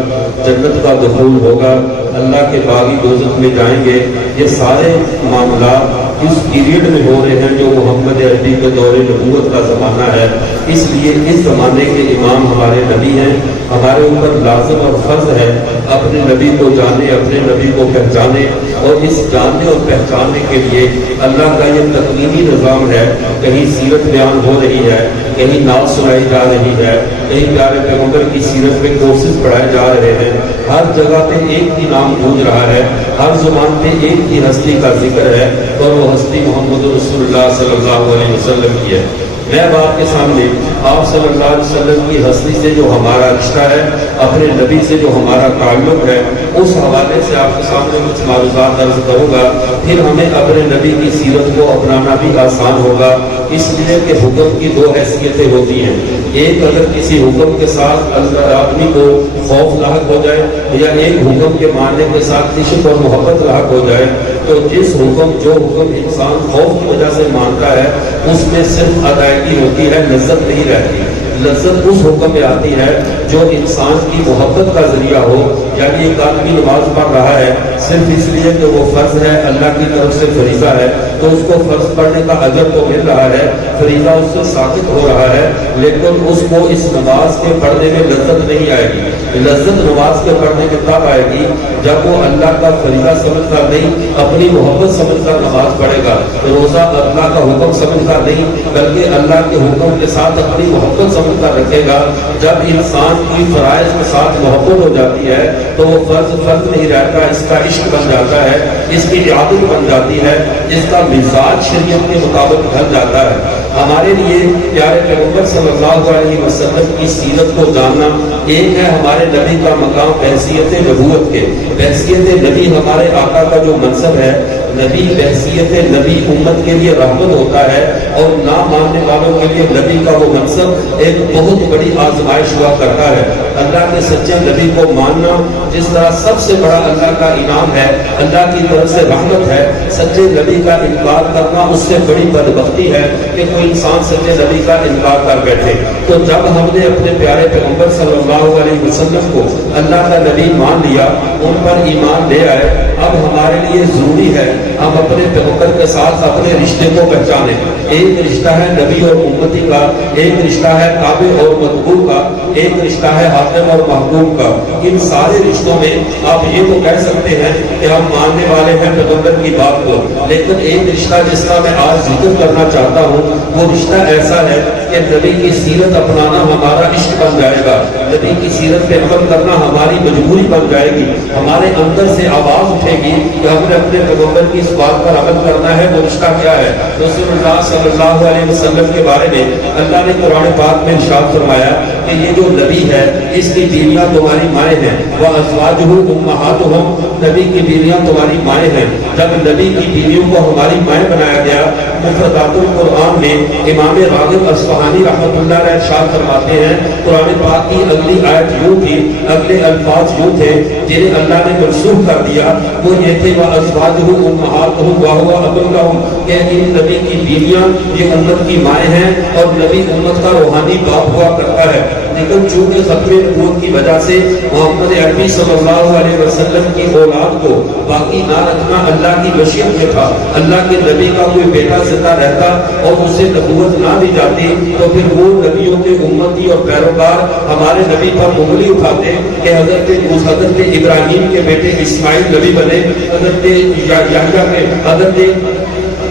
جنت کا دخول ہوگا، اللہ کے باغی دوزخ میں جائیں گے۔ یہ سارے معاملات اس پیریڈ میں ہو رہے ہیں جو محمد عربی کے دور نبوت کا زمانہ ہے۔ اس لیے اس زمانے کے امام ہمارے نبی ہیں۔ ہمارے اوپر لازم اور فرض ہے اپنے نبی کو جانے، اپنے نبی کو پہچانے، اور اس جاننے اور پہچاننے کے لیے اللہ کا یہ تکوینی نظام ہے۔ کہیں سیرت بیان ہو رہی ہے، کہیں نعت سنائی جا رہی ہے، کہیں پیارے پیغمبر کی سیرت پہ کورسز پڑھائے جا رہے ہیں، ہر جگہ پہ ایک ہی نام گونج رہا ہے، ہر زبان پہ ایک ہی ہستی کا ذکر ہے، اور وہ ہستی محمد رسول اللہ صلی اللہ علیہ وسلم کی ہے۔ میں اب آپ کے سامنے آپ صلی اللہ علیہ وسلم کی ہستی سے جو ہمارا رشتہ ہے، اپنے نبی سے جو ہمارا تعلق ہے، اس حوالے سے آپ کے سامنے کچھ معلومات عرض کروں گا، پھر ہمیں اپنے نبی کی سیرت کو اپنانا بھی آسان ہوگا، اس لیے کہ حکم کی دو حیثیتیں ہوتی ہیں۔ ایک، اگر کسی حکم کے ساتھ آدمی کو خوف لاحق ہو جائے، یا ایک حکم کے ماننے کے ساتھ عشق اور محبت لاحق ہو جائے، تو جو حکم انسان خوف کی وجہ سے مانتا ہے اس میں صرف ادائیگی ہوتی ہے، لذت نہیں رہتی۔ لذت اس حکم میں آتی ہے جو انسان کی محبت کا ذریعہ ہو، یعنی ایک آدمی نماز پڑھ رہا ہے صرف اس لیے کہ وہ فرض ہے، اللہ کی طرف سے فریضہ ہے، تو اس کو فرض پڑھنے کا اجر تو مل رہا ہے، فریضہ اس سے ثابت ہو رہا ہے، لیکن اس کو اس نماز کے پڑھنے میں لذت نہیں آئے گی۔ لذت نماز کے پڑھنے میں تب آئے گی جب وہ اللہ کا فریضہ سمجھ کر نہیں، اپنی محبت سمجھ کر نماز پڑھے گا۔ روزہ اللہ کا حکم سمجھ کر نہیں، بلکہ اللہ کے حکم کے ساتھ اپنی محبت سمجھ کر رکھے گا۔ جب انسان کی فرائض کے ساتھ محبت ہو جاتی ہے تو وہ فرض نہیں رہتا، اس کا عشق بن جاتا ہے، اس کی عادت بن جاتی ہے، اس کا مزاج شریعت کے مطابق ڈھل جاتا ہے۔ ہمارے لیے پیارے پیغمبر صلی اللہ علیہ وسلم کی سیرت کو جاننا، ایک ہے ہمارے نبی کا مقام بحیثیت نبوت کے۔ بحیثیت نبی ہمارے آقا کا جو منصب ہے، نبی بحیثیت نبی امت کے لیے رحمت ہوتا ہے، اور نہ ماننے والوں کے لیے نبی کا وہ منصب ایک بہت بڑی آزمائش ہوا کرتا ہے۔ اللہ کے سچے نبی کو ماننا جس طرح سب سے بڑا اللہ کا انعام ہے، اللہ کی طرف سے رحمت ہے، سچے نبی کا انکار کرنا اس سے بڑی بدبختی ہے کہ کوئی انسان سچے نبی کا انکار کر بیٹھے۔ تو جب ہم نے اپنے پیارے پیغمبر صلی اللہ علیہ وسلم کو اللہ کا نبی مان لیا، ان پر ایمان لے آئے، اب ہمارے لیے ضروری ہے ہم اپنے پیغمبر کے ساتھ اپنے رشتے کو پہچانیں۔ ایک رشتہ ہے نبی اور امتی کا، ایک رشتہ ہے تابع اور متبوع کا، ایک رشتہ ہے حاکم اور محکوم کا۔ ان سارے رشتوں میں آپ یہ تو کہہ سکتے ہیں کہ ہم ماننے والے ہیں پیغمبر کی بات کو، لیکن ایک رشتہ جس کا میں آج ذکر کرنا چاہتا ہوں، وہ رشتہ ایسا ہے کہ نبی کی سیرت اپنانا ہمارا عشق بن جائے گا، نبی کی سیرت پہ عمل کرنا ہماری مجبوری بن جائے گی، ہمارے اندر سے آواز اٹھے گی کہ ہم نے اپنے پیغمبر کی اس بات پر عمل کرنا ہے۔ وہ رشتہ کیا ہے؟ رسول اللہ صلی اللہ علیہ وسلم کے بارے میں اللہ نے قرآن پاک میں ارشاد فرمایا کہ یہ جو نبی ہے اس کی بیویاں تمہاری مائیں ہیں، وَأَزْوَاجُهُ أُمَّهَاتُهُمْ، نبی کی بیویاں تمہاری مائیں ہیں۔ جب نبی کی بیویوں کو ہماری مائیں بنایا گیا، مفردات القرآن میں امام راغب اصفہانی رحمۃ اللہ علیہ ارشاد فرماتے ہیں، قرآن پاک کی اگلی آیت یوں تھی، اگلے الفاظ یوں تھے جنہیں اللہ نے منسوخ کر دیا، وہ یہ تھے وَأَزْوَاجُهُ أُمَّهَاتُهُمْ وَهُوَ أَبٌ لَهُمْ، کہ ان نبی کی بیویاں یہ امت کی مائیں ہیں اور نبی امت کا روحانی باپ ہوا کرتا ہے۔ لیکن چونکہ ختم نبوت کی وجہ سے محمد عربی صلی اللہ علیہ وسلم کی اولاد کو باقی نہ رکھنا اللہ کی مشیت میں تھا. اللہ کے نبی کا کوئی بیٹا زندہ رہتا اور اسے نبوت نہ دی جاتی تو پھر وہ نبیوں کے امتی اور پیروکار ہمارے نبی پر انگلی اٹھاتے کہ حضرت ابراہیم کے بیٹے اسماعیل نبی بنے, حضرت یحییٰ کے حضرت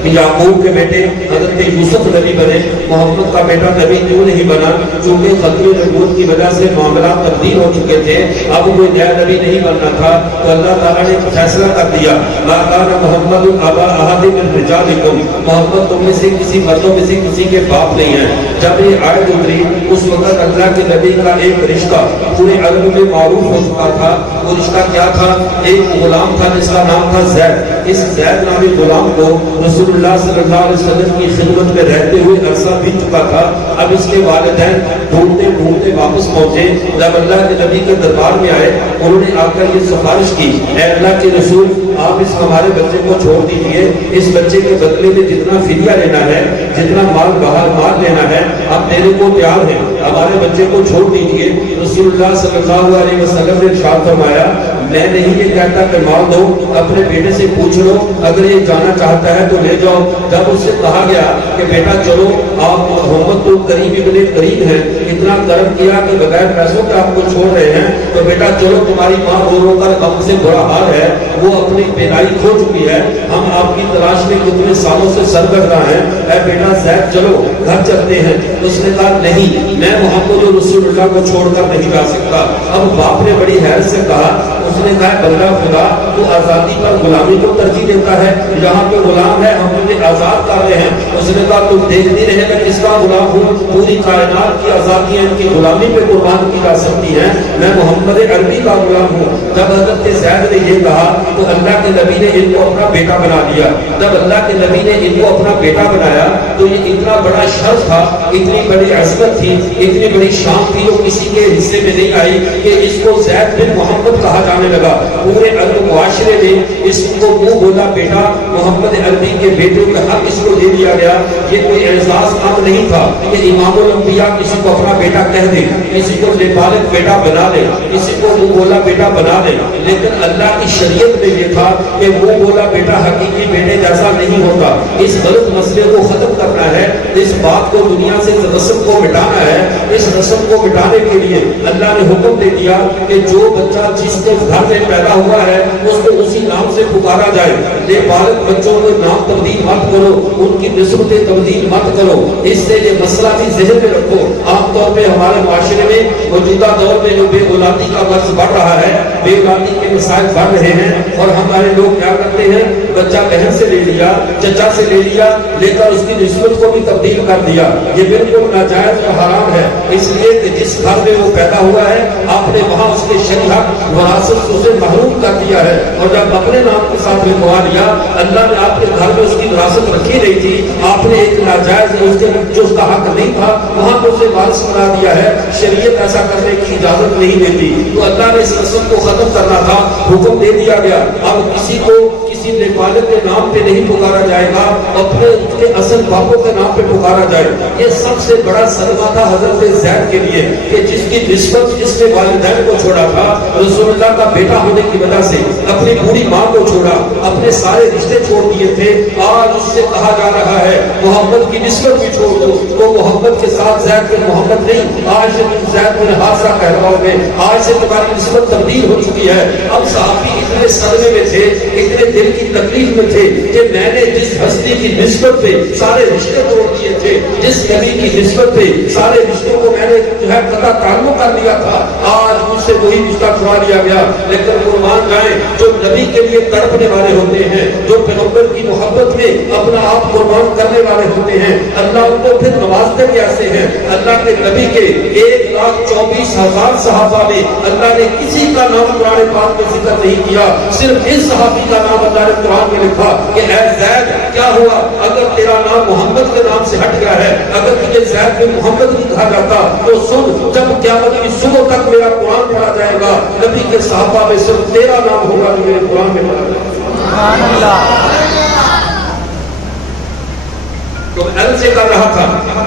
یعقوب کے بیٹے حضرت یوسف نبی بنے, محمد کا بیٹا نبی کیوں نہیں بنا؟ چونکہ ختم نبوت کی وجہ سے معاملات تبدیل ہو چکے تھے, اب کوئی نیا نبی نہیں بننا تھا. تو اللہ تعالیٰ نے ایک فیصلہ کر دیا, ما کان محمد ابا احد من رجالکم, محمد تم میں سے کسی مردوں میں سے کسی کے باپ نہیں ہیں. جب یہ آیت اتری اس وقت اللہ کے نبی کا ایک رشتہ پورے عرب میں معروف ہو چکا تھا. وہ رشتہ کیا تھا؟ ایک غلام تھا جس کا نام تھا زید. اس زید نامی غلام کو رسول اللہ صلی اللہ علیہ وسلم کی خدمت میں رہتے ہوئے عرصہ بیت چکا تھا. اب اس کے والدین ڈھونڈتے ڈھونڈتے واپس پہنچے. جب اللہ کے نبی کے دربار میں آئے انہوں نے آ کر یہ سفارش کی, اے اللہ کے رسول آپ اس ہمارے بچے کو چھوڑ دیجئے, اس بچے کے بدلے میں جتنا فدیہ لینا ہے, جتنا مال بہار مال لینا ہے ہم دینے کو تیار ہیں, ہمارے بچے کو چھوڑ دیجئے. رسول اللہ صلی اللہ علیہ وسلم نے ارشاد فرمایا, میں نہیں یہ کہتا کہ مال دو, اپنے بیٹے سے پوچھ لو, اگر یہ جانا چاہتا ہے تو لے جاؤ. جب اس سے کہا گیا کہ بیٹا چلو, آپ محمد تو قریب ابن قریب ہیں, اتنا کرم کیا کہ بغیر پیسوں کے آپ کو چھوڑ رہے ہیں, تو بیٹا چلو تمہاری ماں رو رو کر غم سے برا حال ہے, وہ اپنی بینائی کھو چکی ہے, ہم آپ کی تلاش میں کتنے سالوں سے سر کر رہے ہیں, اے بیٹا زید چلو گھر چلتے ہیں. اس نے کہا نہیں, میں محمد رسول اللہ کو چھوڑ کر نہیں جا سکتا. اب باپ نے بڑی حیرت سے کہا, اس نے کہا بندہ خدا تو آزادی پر غلامی کو ترجیح دیتا ہے, یہاں پہ غلام ہے ہم انہیں آزاد کر رہے ہیں. اس نے کہا تم دیکھتی رہے میں کس کا غلام ہوں, پوری کائنات کی آزادیاں ان کی غلامی پہ قربان کی جا سکتی ہیں, میں محمد عربی کا غلام ہوں. جب حضرت زید نے یہ کہا تو اللہ کے نبی نے ان کو اپنا بیٹا بنا دیا. جب اللہ کے نبی نے ان کو اپنا بیٹا بنایا تو یہ اتنا بڑا شرف تھا, اتنی بڑی عظمت تھی, اتنی بڑی شان تھی جو کسی کے حصے میں نہیں آئی کہ اس کو زید بن محمد کہا جانے لگا. پورے عرب معاشرے میں اس کو منہ بولا بیٹا محمد عربی کے بیٹوں کا حق اس کو دے دیا گیا. یہ کوئی اعزاز کام نہیں تھا کہ امام الانبیاء کسی کو اپنا بیٹا کہہ دے, کسی کو نابالغ بیٹا بنا دے, کسی کو منہ بولا بیٹا بنا دے. لیکن اللہ کی شریعت میں یہ تھا کہ منہ بولا بیٹا حقیقی بیٹے جیسا نہیں ہوتا. اس غلط مسئلے کو ختم کرنا ہے, اس بات کو دنیا سے رسم کو مٹانا ہے. اس رسم کو مٹانے کے لیے اللہ نے حکم دے دیا کہ جو بچہ جس کے گھر میں پیدا ہوا ہے اس کو اسی نام سے پکارا جائے. نابالغ بچوں کو نام تبدیل مت کرو, ان کی نسبتیں تبدیل مت کرو. اس سے یہ مسئلہ بھی ذہن میں رکھو. عام طور پہ ہمارے معاشرے میں موجودہ دور میں جو بے اولادی کا مرض بڑھ رہا ہے, بے اولادی کے مسائل بڑھ رہے ہیں, اور ہمارے لوگ کیا کرتے ہیں, بچہ بہن سے لے لیا, چچا سے لے لیا, لے کر اس کی نسبت کو بھی تبدیل کر دیا. یہ بالکل ناجائز اور حرام ہے, اس لیے کہ جس گھر میں وہ پیدا ہوا ہے آپ نے وہاں اس کے شرعی حق وراثت سے اسے محروم کر دیا ہے. اور جب اپنے نام کے ساتھ لکھوا لیا, اللہ نے آپ کے گھر میں اس کی وراثت رکھی نہیں تھی, آپ نے ایک ناجائز جو اس کا حق نہیں تھا وہاں پر اسے وارث بنا دیا ہے. شریعت ایسا کرنے کی اجازت نہیں دیتی. تو اللہ نے اس رسم کو ختم کرنا تھا, حکم دے دیا گیا. اب کسی کو کسی نابالغ کے نام پہ نہیں پکارا جائے گا, اپنے اس کے اصل باپوں کے نام پہ پکارا جائے. یہ سب سے بڑا صدمہ تھا حضرت زید کے لیے کہ جس کی نسبت جس نے والدین کو چھوڑا تھا, رسول اللہ کا بیٹا ہونے کی وجہ سے اپنی بوڑھی ماں کو چھوڑا, اپنے سارے رشتے چھوڑ دیے تھے. آج اس سے کہا جا رہا ہے محمد کی نسبت بھی چھوڑ دو. وہ محمد کے ساتھ زید بن محمد نہیں, آج سے تم زید بن حارثہ کہلاؤ گے, آج سے تمہاری نسبت تبدیل ہو چکی ہے. اب صحابی اتنے صدمے میں تھے, اتنے دل کی تکلیف میں تھے کہ میں نے جس ہستی کی نسبت پہ سارے رشتے توڑ دیے تھے, جس نبی کی نسبت پہ سارے رشتوں کو میں نے جو ہے قطع تعلق کر دیا تھا, آج مجھ سے وہی رشتہ چھڑا لیا گیا. لیکن قربان جائیں جو نبی کے لیے تڑپنے والے ہوتے ہیں, جو پیغمبر کی محبت میں اپنا آپ قربان کرنے والے ہوتے ہیں, اللہ ان کو پھر نوازتے کیسے ہیں. اللہ کے نبی کے 1,24,000 صحابہ میں اللہ نے کسی کا نام قرآن پاک میں ذکر نہیں کیا, صرف اس صحابی کا نام اللہ نے قرآن میں لکھا کہ اے زید کیا ہوا اگر تیرا نام محمد کے نام سے ہٹ گیا ہے, اگر تجھے زید بن محمد نہیں کہا جاتا تو سن, جب قیامت کی صبح تک میرا قرآن پڑھا جائے گا, نبی کے صحابہ میں صرف تیرا نام ہوگا جو میرے قرآن میں پڑھا جائے گا. تو میں عرض سے کر رہا تھا،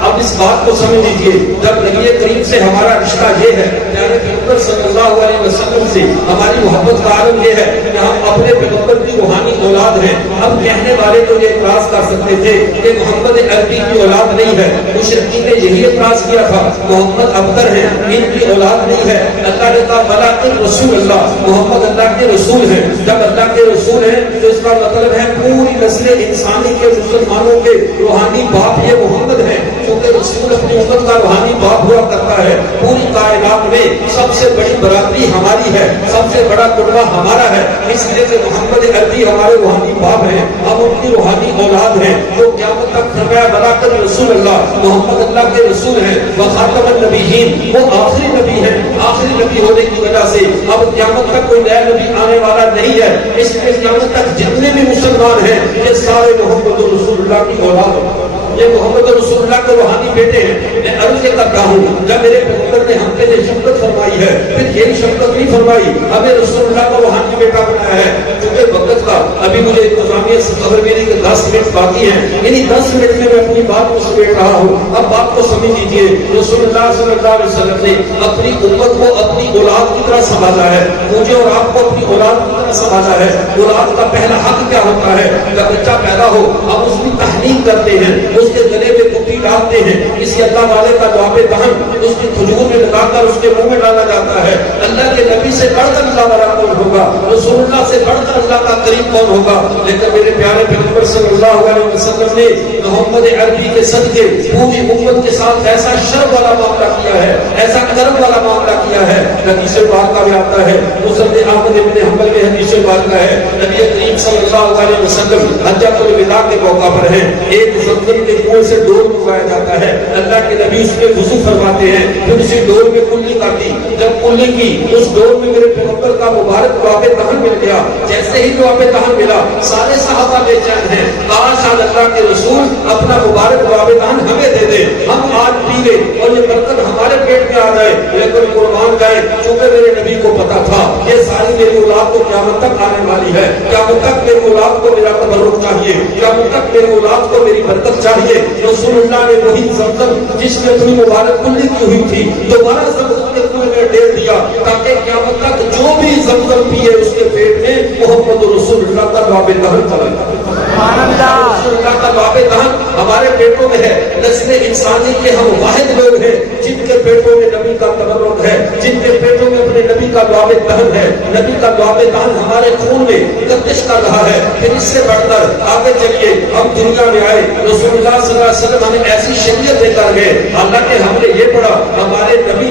اب اس بات کو سمجھ لیجیے، جب نبی کریم سے ہمارا رشتہ یہ ہے، پیارے پیغمبر صلی اللہ علیہ وسلم سے ہماری محبت کا عالم یہ ہے کہ ہم اپنے پیغمبر کی روحانی اولاد ہیں۔ اب کہنے والے تو یہ اعتراض کر سکتے تھے کہ محمد عربی کی اولاد نہیں ہے، مشرکین نے یہی اعتراض کیا تھا، محمد ابتر ہیں، ان کی اولاد نہیں ہے۔ اللہ نے کہا بلاکن رسول اللہ، محمد اللہ کے رسول ہیں۔ جب اللہ کے رسول ہیں تو اس کا مطلب ہے پوری نسل انسانی کے مسلمانوں کے روحانی باپ یہ محمد ہے، کیونکہ رسول اپنی امت کا روحانی باپ ہوا کرتا ہے۔ پوری کائنات میں سب سے بڑی برادری ہماری ہے، سب سے بڑا قربہ ہمارا ہے، اس لیے کہ محمد عربی ہمارے روحانی باپ ہیں، ہم ان کی روحانی اولاد ہیں۔ جو قیامت تک فرمایا بلاکر رسول اللہ، محمد اللہ کے رسول ہیں، وہ خاتم النبیین، وہ آخری نبی ہیں۔ آخری نبی ہونے کی وجہ سے اب قیامت تک کوئی نیا نبی آنے والا نہیں ہے، اس لیے قیامت تک جتنے بھی مسلمان ہیں یہ سارے محمد رسول اللہ کی اولاد ہیں، یہ محمد رسول اللہ کے روحانی بیٹے ہیں۔ میں عرض یہ کرتا ہوں، جب میرے پیغمبر نے ہم پہ یہ شفقت فرمائی ہے، پھر یہی شفقت نہیں فرمائی، ہمیں رسول اللہ کا روحانی بیٹا بنایا ہے۔ چونکہ وقت کا ابھی مجھے انتظامیہ سے خبر میری کہ 10 منٹ باقی ہیں، یعنی 10 منٹ میں اپنی بات کو سمیٹ رہا ہوں۔ اب بات کو سمجھ لیجیے، رسول اللہ صلی اللہ علیہ وسلم نے اپنی امت کو اپنی اولاد کی طرح سمجھا ہے، مجھے اور آپ کو اپنی اولاد کی طرح سمجھا ہے۔ اولاد کا پہلا حق کیا ہوتا ہے؟ جب بچہ پیدا ہو ہم اس کی تحنیک کرتے ہیں، اس کے گلے میں کتی ڈالتے ہیں، کسی اللہ والے کا جواب دہن اس کی کھجور میں لگا کر اس کے منہ میں ڈالا جاتا ہے۔ اللہ کے نبی سے بڑھ کر اللہ والا کون ہوگا؟ رسول اللہ سے بڑھ کر اللہ کا قریب کون ہوگا؟ لیکن میرے پیارے پیغمبر صلی اللہ علیہ وسلم نے محمد عربی کے صدقے پوری امت کے ساتھ ایسا شرم والا معاملہ کیا ہے، ایسا کرم والا معاملہ کیا ہے۔ حدیث پاک کا بھی آتا ہے، مسند احمد بن حنبل میں حدیث پاک کا ہے، نبی کریم صلی اللہ علیہ وسلم حجۃ الوداع کے موقع پر ہیں، ایک زمزم کے کنویں سے ڈول منگوایا جاتا ہے، اللہ کے نبی اس میں وضو فرماتے ہیں، پھر اسی ڈول میں کلی کر دی، جب کلی کی اس ڈول میں میرے پیغمبر کا مبارک جواب دہن مل گیا۔ جیسے ہی جواب دہن ملا سارے صحابہ بے چین ہیں، کاش آج اللہ کے رسول اپنا مبارک جواب دہن ہمیں دے دے، ہم آج پی لیں اور یہ برکت ہمارے پیٹ میں آ جائے۔ لیکن قربان جائے، چونکہ میرے نبی کو پتا تھا یہ ساری میری اولاد کو قیامت تک آنے والی ہے، قیامت تک میری اولاد کو میرا تبرک چاہیے، قیامت تک میری اولاد کو میری برکت چاہیے۔ رسول اللہ نے وہی زمزم جس میں اپنی مبارک کلی کی ہوئی تھی دوبارہ زمزم کے کنویں میں ڈال دیا، تاکہ قیامت تک جو بھی زمزم پیے اس کے پیٹ میں محمد رسول اللہ کا جواب دہن چلا جائے۔ رسول اللہ کا جواب دہن ہمارے پیٹوں میں ہے۔ نسل انسانی کے ہم واحد لوگ ہیں جن کے پیٹوں میں نبی کا تبرک ہے، جن کے پیٹوں میں اپنے نبی کا جواب دہن ہے۔ نبی کا جواب دہن ہمارے خون میں گردش کر رہا ہے۔ پھر اس سے بڑھ کر آگے چلیے، ہم دنیا میں آئے، رسول اللہ صلی اللہ علیہ وسلم ہمیں ایسی شریعت دے کر گئے، حالانکہ ہم نے یہ پڑھا ہمارے نبی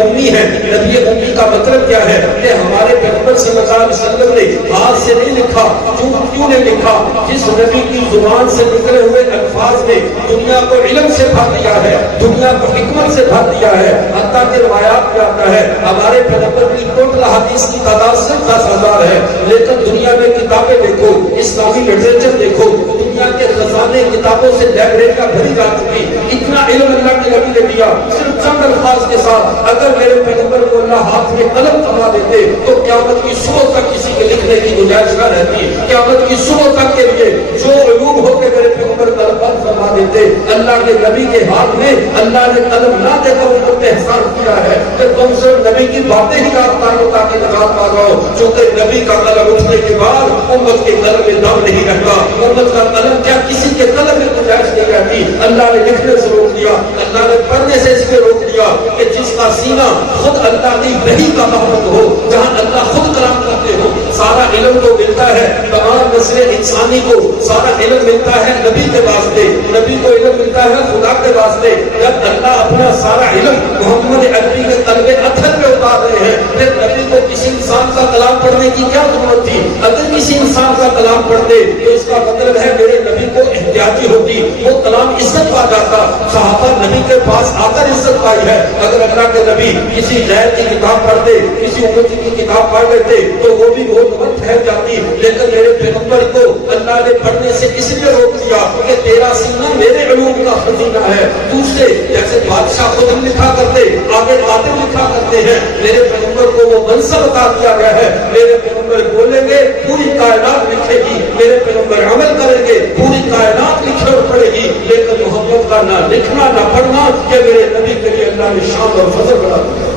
امی ہے۔ نبی امی کا مطلب کیا ہے کہ ہمارے پیغمبر صلی اللہ علیہ وسلم نے ہاتھ سے نہیں لکھا۔ کیوں نہیں لکھا؟ جس نبی کی زبان سے نکلے ہوئے الفاظ نے دنیا کو علم سے بھر دیا ہے، دنیا کو حکمت سے بھر دیا ہے۔ حتیٰ کہ روایات میں آتا ہے ہمارے پیغمبر کی ٹوٹل حدیث کی تعداد صرف 10,000 ہے، لیکن دنیا میں کتابیں دیکھو، اسلامی لٹریچر دیکھو، دنیا کے خزانے کتابوں سے لائبریری کا بھری جا چکی۔ اتنا علم اللہ کے نبی نے دیا، صرف چند الفاظ کے ساتھ اگر میرے پیغمبر کو اللہ ہاتھ میں قلم تھما دیتے تو قیامت کی صبح تک کسی کے لکھنے کی گنجائش نہ رہتی۔ قیامت کی صبح تک کے لیے جو علوم ہو کے میرے پیغمبر قلم فرما دیتے، اللہ کے نبی کے ہاتھ میں اللہ نے قلم نہ دے کر ان پر احسان کیا ہے کہ تم صرف نبی کی باتیں ہی یاد کر لو تاکہ نجات پا جاؤ۔ چونکہ نبی کا قلم اٹھنے کے بعد امت کے قلم میں دم نہیں رہتا، امت کا قلم کیا کسی کے قلم میں گنجائش نہیں رہتی۔ اللہ نے لکھنے سے روک دیا، اللہ نے پڑھنے سے اس پہ روک دیا کہ جس کا سینہ خود اللہ کی وحی کا محمد ہو، جہاں اللہ خود کلام کرتے ہو، سارا علم تو ملتا ہے تمام نسل انسانی کو، سارا علم ملتا ہے نبی کے واسطے، نبی کو علم ملتا ہے خدا کے واسطے۔ جب اللہ اپنا سارا علم محمد عربی کے قلب اتھر میں اتار رہے ہیں، پھر نبی کو کسی انسان کا کلام پڑھنے کی کیا ضرورت تھی؟ اگر کسی انسان کا کلام پڑھتے تو اس کا مطلب ہے میرے نبی کو احتیاطی ہوتی، وہ کلام عزت پا جاتا۔ صحابہ نبی کے پاس آ کر عزت پائی ہے۔ اگر اللہ کے نبی کسی غیر کی کتاب پڑھتے، کسی امتی کی کتاب پڑھ لیتے تو وہ بھی بہت وقت پھیل جاتی، لیکن میرے پیغمبر کو اللہ نے پڑھنے سے اس لیے روک دیا کہ تیرا سینہ میرے علوم کا خزینہ ہے۔ دوسرے جیسے بادشاہ خود لکھا کرتے، آگے آتے لکھا کرتے ہیں، میرے پیغمبر کو وہ منصب عطا کیا گیا ہے۔ میرے پیغمبر بولیں گے پوری کائنات لکھے گی، میرے پیغمبر عمل کریں گے پوری کائنات لکھے اور پڑھے گی، لیکن نہ لکھنا نہ پڑھنا، یہ میرے نبی کے لیے اللہ نے شان اور فضل بنا دیا۔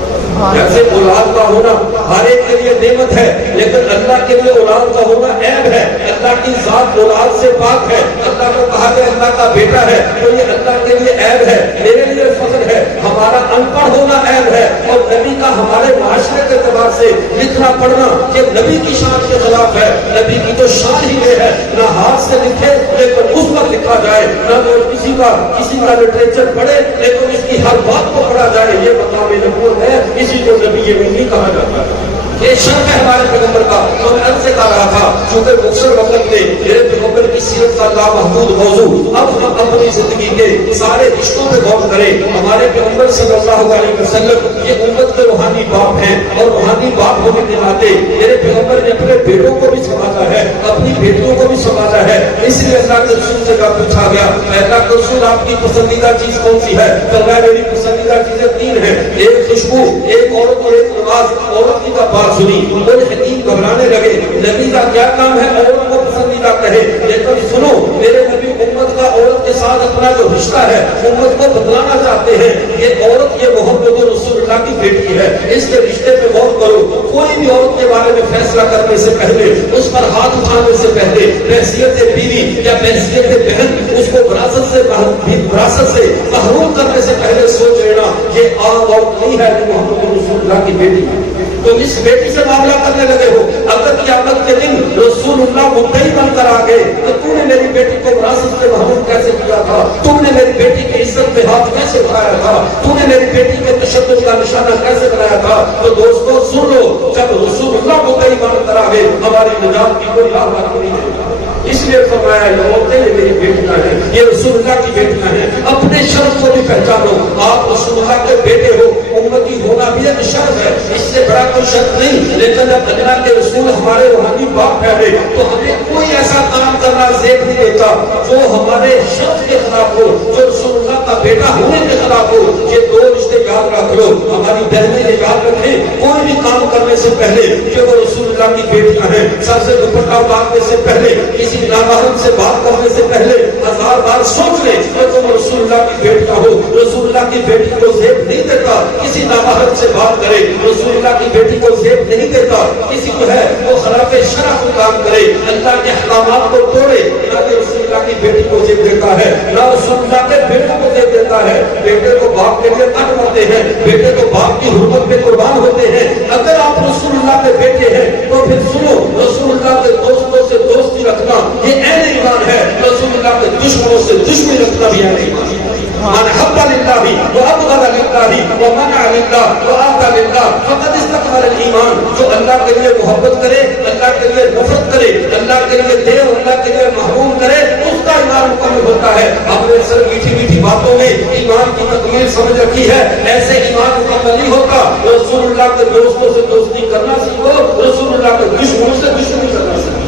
جیسے اولاد کا ہونا ہر ایک کے لیے نعمت ہے، لیکن اللہ کے لیے اولاد کا ہونا عیب ہے۔ اللہ کی ذات اولاد سے پاک ہے، اللہ کو کہا کہ اللہ کا بیٹا ہے، تو یہ اللہ کے لیے عیب ہے، میرے لیے فضل ہے۔ ہمارا ان پڑھ ہونا عیب ہے، اور نبی کا ہمارے معاشرے کے اعتبار سے لکھنا پڑھنا یہ نبی کی شان کے خلاف ہے۔ نبی کی تو شان ہی یہ ہے، نہ ہاتھ سے لکھے لیکن اس وقت لکھا جائے، نہ وہ کسی کا لٹریچر پڑھے لیکن اس کی ہر بات کو پڑھا جائے، یہ مقام نبوت ہے، اسی کو نبی نہیں کہا جاتا ہے۔ یہ شرط ہے ہمارے پیغمبر کا، تو میں عرض سے کہہ رہا تھا چونکہ مختصر وقت میں میرے پیغمبر کی سیرت کا لامحدود موضوع، اب ہم اپنی زندگی کے سارے رشتوں پہ غور کریں۔ ہمارے پیغمبر صلی اللہ علیہ وسلم یہ امت کے روحانی باپ ہیں، اور روحانی باپ ہونے کے ناطے میرے پیغمبر نے اپنے بیٹوں کو بھی سنبھالا ہے، اپنی بیٹیوں کو بھی سنبھالا ہے۔ اس لیے اللہ کے رسول سے پوچھا گیا، اللہ کے رسول آپ کی پسندیدہ چیز کون سی ہے؟ فرمایا میری پسندیدہ چیزیں تین ہیں، ایک خوشبو، ایک عورت اور ایک نماز۔ عورت کی کا بات سنی، وہ حکیم گھبرانے لگے، نبی کا کیا کام ہے عورت کو پسندیدہ کہے؟ لیکن سنو میرے نبی امت کا عورت کے ساتھ اپنا جو رشتہ ہے امت کو بتلانا چاہتے ہیں۔ یہ عورت یہ محمد رسول اللہ کی بیٹی ہے، اس کے رشتے پہ غور کرو۔ کوئی بھی عورت کے بارے میں فیصلہ کرنے سے پہلے، اس پر ہاتھ اٹھانے سے پہلے، بحیثیت بیوی یا بحیثیت بہن اس کو وراثت سے محروم کرنے سے پہلے سوچ لینا یہ عام عورت نہیں ہے کہ محمد رسول اللہ کی بیٹی ہے۔ تم اس بیٹی سے معاملہ کرنے لگے ہو، اگر قیامت کے دن رسول اللہ مدعی بن کر آ گئے تو تم نے میری بیٹی کو وراثت سے محروم کیسے کیا تھا؟ تم نے میری بیٹی کی عزت پہ ہاتھ کیسے اٹھایا تھا؟ تم نے میری بیٹی کے تشدد کا نشانہ کیسے بنایا تھا؟ تو دوستو سن لو، جب رسول اللہ مدعی بن کر آ گئے ہماری نجات کی کوئی راہ باقی نہیں ہے۔ اس لیے فرمایا یہ عورتیں یہ میری بیٹیاں ہیں، یہ رسول اللہ کی بیٹیاں ہیں۔ اپنے شرف کو بھی پہچانو، آپ رسول اللہ کے بیٹے ہو، امتی ہونا بھی ایک شرف ہے، اس سے بڑا کوئی شرط نہیں۔ لیکن جب اللہ کے رسول ہمارے روحانی باپ ہے تو ہمیں کوئی ایسا کام کرنا زیب نہیں دیتا جو ہمارے شرف کے خلاف ہو، جو رسول اللہ کا بیٹا ہونے کے خلاف ہو۔ یہ دو رشتے یاد رکھ لو، ہماری بہنیں یہ یاد رکھیں، کوئی بھی کام کرنے سے پہلے کہ وہ رسول اللہ کی بیٹیاں ہیں، سر سے دوپٹہ اتارنے سے پہلے، کسی نامحرم سے بات کرنے سے پہلے 1000 بار سوچ لیں کہ تم رسول اللہ کی بیٹیاں ہو۔ رسول اللہ کی بیٹی کو زیب نہیں دیتا کسی نامحرم سے بات کرے، رسول اللہ کی بیٹی کو زیب نہیں دیتا کسی کو ہے وہ خلاف شرع کو کام کرے، اللہ کے احکامات کو توڑے، نہ کہ رسول اللہ کی بیٹی کو زیب دیتا ہے، نہ رسول اللہ کے بیٹے کو زیب دیتا ہے۔ بیٹے کو باپ کے لیے قتل کرتے ہیں، بیٹے کو باپ کی حرمت پہ قربان ہوتے ہیں۔ اگر آپ رسول اللہ کے بیٹے ہیں تو پھر سنو، رسول اللہ کے دوستوں سے دوستی رکھنا یہ عین ایمان ہے، رسول اللہ کے دشمنوں سے دشمنی رکھنا بھی عین ایمان ہے۔ من حب للہ وابغض للہ ومنع للہ وآتى للہ فقد استكمل الایمان۔ جو اللہ کے لیے محبت کرے، اللہ کے لیے نفرت کرے، اللہ کے لیے دے اور اللہ کے لیے محروم کرے، اس کا ایمان مکمل ہوتا ہے۔ ہم نے اکثر میٹھی میٹھی باتوں میں ایمان کی تکمیل سمجھ رکھی ہے، ایسے ایمان مکمل نہیں ہوتا۔ رسول اللہ کے دوستوں سے دوستی کرنا سیکھو، رسول اللہ کے دشمنوں سے دشمنی کرنا سیکھو۔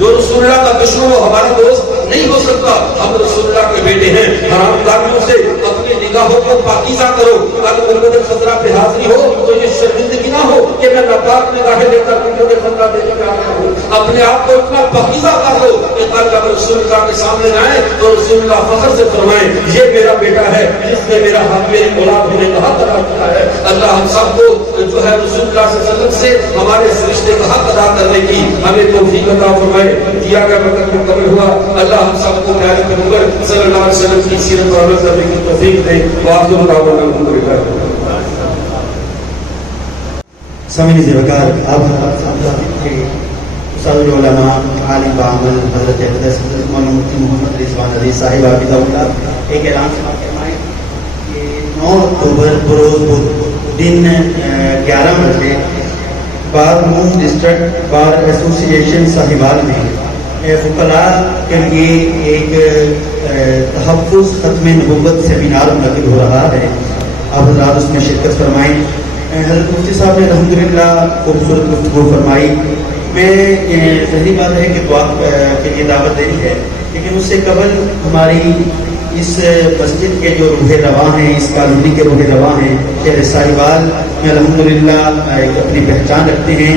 جو رسول اللہ کا دشمن وہ ہمارا دوست نہیں ہو سکتا۔ ہم رسول اللہ کے بیٹے ہیں، حرام کاریوں سے اپنی نگاہوں کو پاکیزہ کرو، اگر گنبد خضرا پہ حاضری ہو تو یہ شرمندگی نہ ہو کہ میں ناپاک نگاہیں لے کر گنبد خضرا دیکھ کے آیا ہوں۔ اپنے آپ کو اتنا پاکیزہ کر لو کہ کل جب رسول اللہ کے سامنے جائیں تو رسول اللہ فخر سے فرمائیں یہ میرا بیٹا ہے جس نے میرا حق میری اولاد ہونے کا حق ادا کیا ہے۔ اللہ ہم سب کو جو ہے رسول اللہ صلی اللہ علیہ وسلم سے ہمارے اس رشتے کا حق ادا کرنے کی ہمیں توفیق عطا فرمائے۔ کیا گیا وقت مکمل ہوا، اللہ ہم سب کو پیارے پیغمبر صلی اللہ علیہ وسلم کی سیرت پر عمل کرنے کی توفیق دے۔ وآخر دعوانا الحمدللہ۔ سامعین زیبکار، اب استاد العلماء عالم بعمل حضرت اقدس مولانا مفتی محمد رضوان علی صاحب حفظہ اللہ ایک اعلان فرمائیں کہ 9 اکتوبر بروز بدھ دن 11 بجے بارمون ڈسٹرکٹ بار ایسوسی ایشن ساہیوال میں فقراء کے لیے ایک تحفظ ختم نبوت سیمینار منعقد ہو رہا ہے، آپ حضرات اس میں شرکت فرمائیں۔ حضرت مفتی صاحب نے الحمدللہ خوبصورت گفتگو فرمائی۔ میں ظاہری بات ہے کہ دعا کے لیے دعوت دینی ہے، لیکن اس سے قبل ہماری اس مسجد کے جو روح رواں ہیں، اس کالونی کے روح رواں ہیں شہر ساہیوال میں الحمدللہ ایک اپنی پہچان رکھتے ہیں۔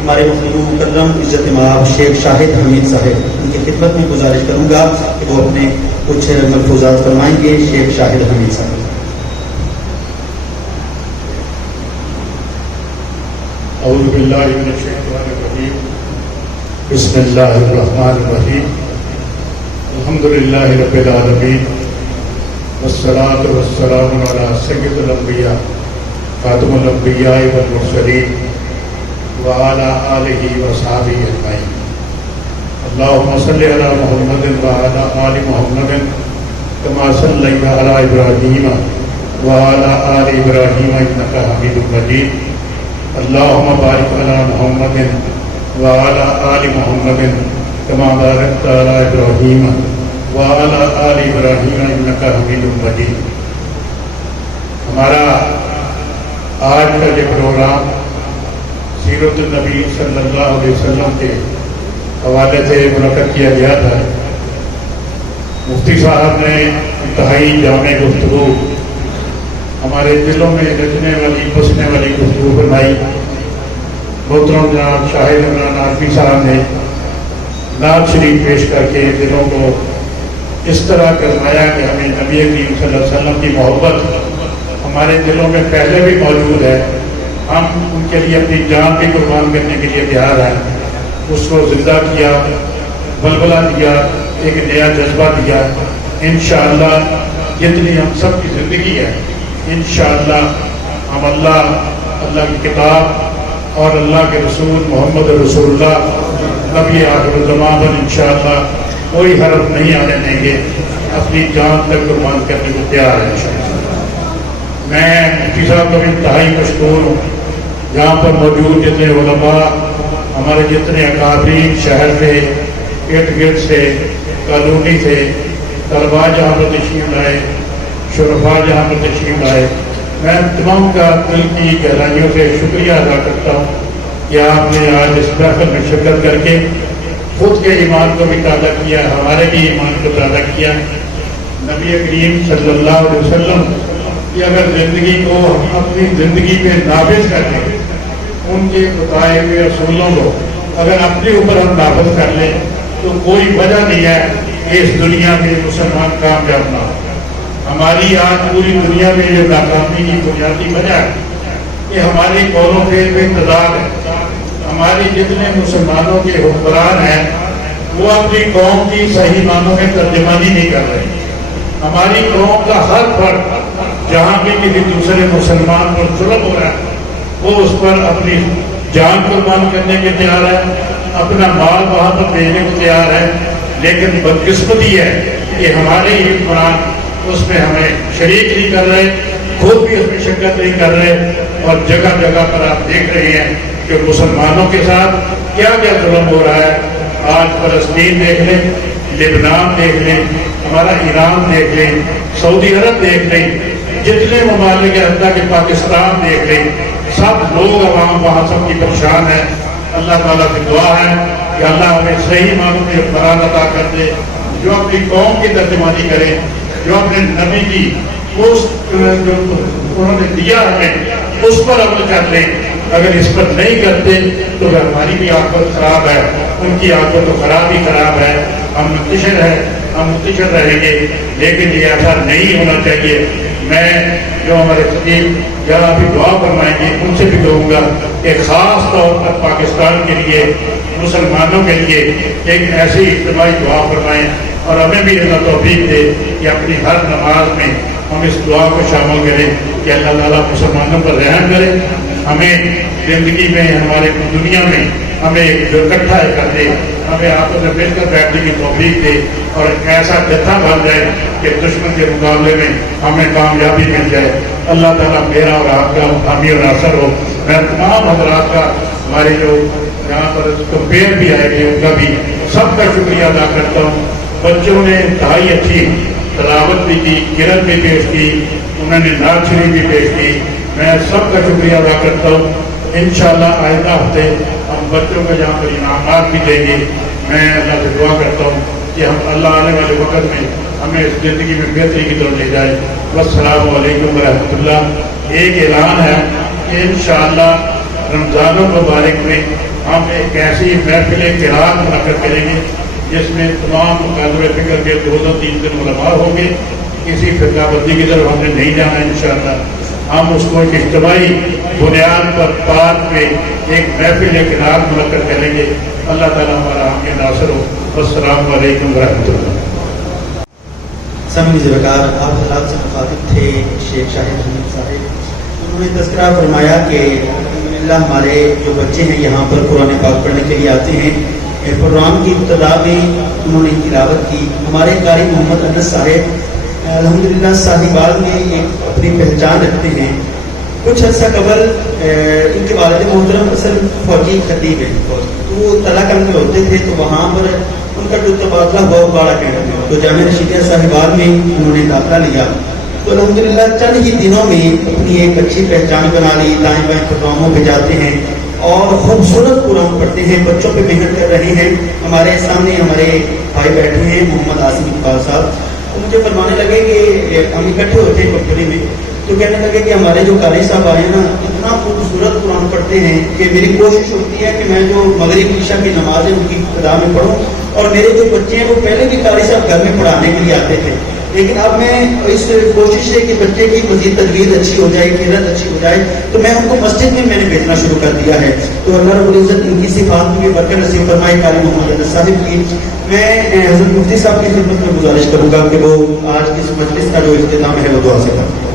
ہمارے محترم مکرم عزت مآب شیخ شاہد حمید صاحب، ان کی خدمت میں گزارش کروں گا کہ وہ اپنے کچھ ملفوظات فرمائیں گے شیخ شاہد حمید صاحب۔ اعوذ باللہ من الشیطان الرجیم، بسم اللہ الرحمن الرحیم، الحمدللہ رب العالمین، والصلاة والسلام علی سید الانبیاء خاتم الانبیاء والمرسلین وعلی آلہ وصحبہ اجمعین۔ اللہم صلی علی محمد وعلی آل محمد کما صلیت علی ابراہیم وعلی آل ابراہیم انک حمید مجید۔ اللہم بارک علی محمد وعلی آل محمد کما بارکت علی ابراہیم وعلی آل ابراہیم انک حمید مجید۔ ہمارا آج کا یہ پروگرام سیرت النبی صلی اللہ علیہ وسلم کے حوالے سے منعقد کیا گیا تھا۔ مفتی صاحب نے انتہائی جامع گفتگو، ہمارے دلوں میں رچنے والی بسنے والی گفتگو فرمائی۔ محترم جناب شاہد عمران عارفی صاحب نے نعت شریف پیش کر کے دلوں کو اس طرح کروایا کہ ہمیں نبی کریم صلی اللہ علیہ وسلم کی محبت ہمارے دلوں میں پہلے بھی موجود ہے، ہم ان کے لیے اپنی جان بھی قربان کرنے کے لیے تیار ہیں۔ اس کو زندہ کیا، بلبلہ دیا، ایک نیا جذبہ دیا۔ انشاءاللہ جتنی ہم سب کی زندگی ہے، انشاءاللہ ہم اللہ کی کتاب اور اللہ کے رسول محمد رسول اللہ نبی آخر الزمان پر انشاءاللہ کوئی حرف نہیں آنے دیں گے، اپنی جان تک قربان کرنے کو تیار ہے انشاءاللہ۔ میں مفتی صاحب کو بھی انتہائی مشکور ہوں، یہاں پر موجود جتنے علماء، ہمارے جتنے اکابرین شہر سے، ارد گرد سے، کالونی سے، طلباء جہاں پر تشریف لائے، شرفاء جہاں پر تشریف لائے، میں تمام کا دل کی گہرائیوں سے شکریہ ادا کرتا ہوں کہ آپ نے آج اس محفل میں شرکت کر کے خود کے ایمان کو بھی تازہ کیا، ہمارے بھی ایمان کو تازہ کیا۔ نبی کریم صلی اللہ علیہ وسلم کی اگر زندگی کو ہم اپنی زندگی میں نافذ کر لیں، ان کے بتائے ہوئے اصولوں کو اگر اپنے اوپر ہم نافذ کر لیں تو کوئی وجہ نہیں ہے کہ اس دنیا میں مسلمان کامیاب نہ ہو۔ ہماری آج پوری دنیا میں یہ ناکامی کی بنیادی وجہ ہے کہ ہماری قولوں کے تضاد ہے۔ ہمارے جتنے مسلمانوں کے حکمران ہیں وہ اپنی قوم کی صحیح معنوں میں ترجمانی نہیں کر رہے۔ ہماری قوم کا ہر فرد جہاں بھی کسی دوسرے مسلمان پر ظلم ہو رہا ہے وہ اس پر اپنی جان قربان کرنے کے تیار ہے، اپنا مال وہاں پر دینے کو تیار ہے، لیکن بدقسمتی ہے کہ ہمارے ہی حکمران اس میں ہمیں شریک نہیں کر رہے، خود بھی اس میں شرکت نہیں کر رہے، اور جگہ جگہ پر آپ دیکھ رہے ہیں کہ مسلمانوں کے ساتھ کیا کیا ظلم ہو رہا ہے۔ آج فلسطین دیکھ لیں، لبنان دیکھ لیں، ہمارا ایران دیکھ لیں، سعودی عرب دیکھ لیں، جتنے ممالک ہیں حتیٰ کہ پاکستان دیکھ لیں، سب لوگ عوام وہاں سب کی پریشان ہے۔ اللہ تعالیٰ سے دعا ہے کہ اللہ ہمیں صحیح معنوں میں حکمران عطا کر دے، جو اپنی قوم کی ترجمانی کرے، جو اپنے نبی کی اس جو انہوں نے دیا ہمیں اس پر عمل کر لیں۔ اگر اس پر نہیں کرتے تو پھر ہماری بھی عاقبت خراب ہے، ان کی عاقبت تو خراب ہی خراب ہے۔ ہم منتشر ہیں، ہم منتشر رہیں گے، لیکن یہ ایسا نہیں ہونا چاہیے۔ میں جو ہمارے خطیب جہاں بھی دعا فرمائیں گے ان سے بھی کہوں گا کہ خاص طور پر پاکستان کے لیے، مسلمانوں کے لیے ایک ایسی اجتماعی دعا فرمائیں، اور ہمیں بھی اللہ توفیق دے کہ اپنی ہر نماز میں ہم اس دعا کو شامل کریں کہ اللہ تعالیٰ مسلمانوں پر رحم کرے، ہمیں زندگی میں، ہمارے دنیا میں ہمیں جو اکٹھا کر دے، ہمیں آپس میں مل کر بیٹھنے کی توفیق دے، اور ایسا جتھا بن جائے کہ دشمن کے مقابلے میں ہمیں کامیابی مل جائے۔ اللہ تعالیٰ میرا اور آپ کا حامی اور ناصر ہو۔ میں تمام حضرات کا، ہمارے جو یہاں پر کمپیئر بھی آئے تھے ان کا بھی سب کا شکریہ ادا کرتا ہوں۔ بچوں نے انتہائی اچھی تلاوت بھی کی، قرأت بھی پیش کی، انہوں نے نعت شریف بھی پیش کی، میں سب کا شکریہ ادا کرتا ہوں۔ انشاءاللہ آئندہ ہفتے ہم بچوں کو یہاں پر انعامات بھی دیں گے۔ میں اللہ سے دعا کرتا ہوں کہ ہم اللہ آنے والے وقت میں ہمیں اس زندگی میں بہتری کی طرف لے جائے۔ والسلام علیکم ورحمۃ اللہ۔ ایک اعلان ہے کہ انشاءاللہ رمضان المبارک میں ہم ایک ایسی محفل قرأت منعقد کریں گے جس میں تمام مقابلے فکر کے 2-3 علماء ہوں گے. کسی فرقہ بندی کی طرف ہم نے نہیں جانا انشاءاللہ. ہم اس کو ایک اجتماعی بنیاد پر پارک میں ایک محفل کنار منعقد کریں گے. اللہ تعالیٰ ہمارا ہم کے ناصر ہو. السلام علیکم ورحمۃ اللہ. سامعین وقار، آپ حضرات سے مخاطب تھے شیخ شاہد حمید صاحب. انہوں نے تذکرہ فرمایا کہ الحمدللہ ہمارے جو بچے ہیں یہاں پر قرآن پاک پڑھنے کے لیے آتے ہیں. پروگرام کی ابتدا میں انہوں نے تلاوت کی. ہمارے قاری محمد انس صاحب الحمدللہ صاحبال میں ایک اپنی پہچان رکھتے ہیں. کچھ عرصہ قبل ان کے والد محترم اصل فوجی خطیب ہیں، تو وہ تلاقن میں ہوتے تھے، تو وہاں پر ان کا جو تبادلہ ہوا وہ باڑہ کینٹ میں، تو جامعہ رشیدیہ صاحبال میں انہوں نے داخلہ لیا. تو الحمدللہ چند ہی دنوں میں اپنی ایک اچھی پہچان بنا لی. دائیں بائیں پروگراموں پہ جاتے ہیں اور خوبصورت قرآن پڑھتے ہیں، بچوں پہ محنت کر رہے ہیں. ہمارے سامنے ہمارے بھائی بیٹھے ہیں محمد عاصم اقبال صاحب. تو مجھے فرمانے لگے کہ ہم اکٹھے ہوتے ہیں کمپنی میں، تو کہنے لگے کہ ہمارے جو قاری صاحب آئے ہیں نا اتنا خوبصورت قرآن پڑھتے ہیں کہ میری کوشش ہوتی ہے کہ میں جو مغرب عشاء کی نماز ہے ان کی ابتدا میں پڑھوں. اور میرے جو بچے ہیں وہ پہلے بھی قاری صاحب گھر میں پڑھانے کے لیے آتے تھے، لیکن اب میں اس کوشش ہے کہ بچے کی مزید تجوید اچھی ہو جائے، قرأت اچھی ہو جائے، تو میں ان کو مسجد میں نے بھیجنا شروع کر دیا ہے. تو اللہ رب العزت ان کی صفات میں برکت نصیب فرمائے. قاری محمد انس صاحب کی میں حضرت مفتی صاحب کی خدمت میں گزارش کروں گا کہ وہ آج کی اس مجلس کا جو اختتام ہے وہ دعا سے کریں.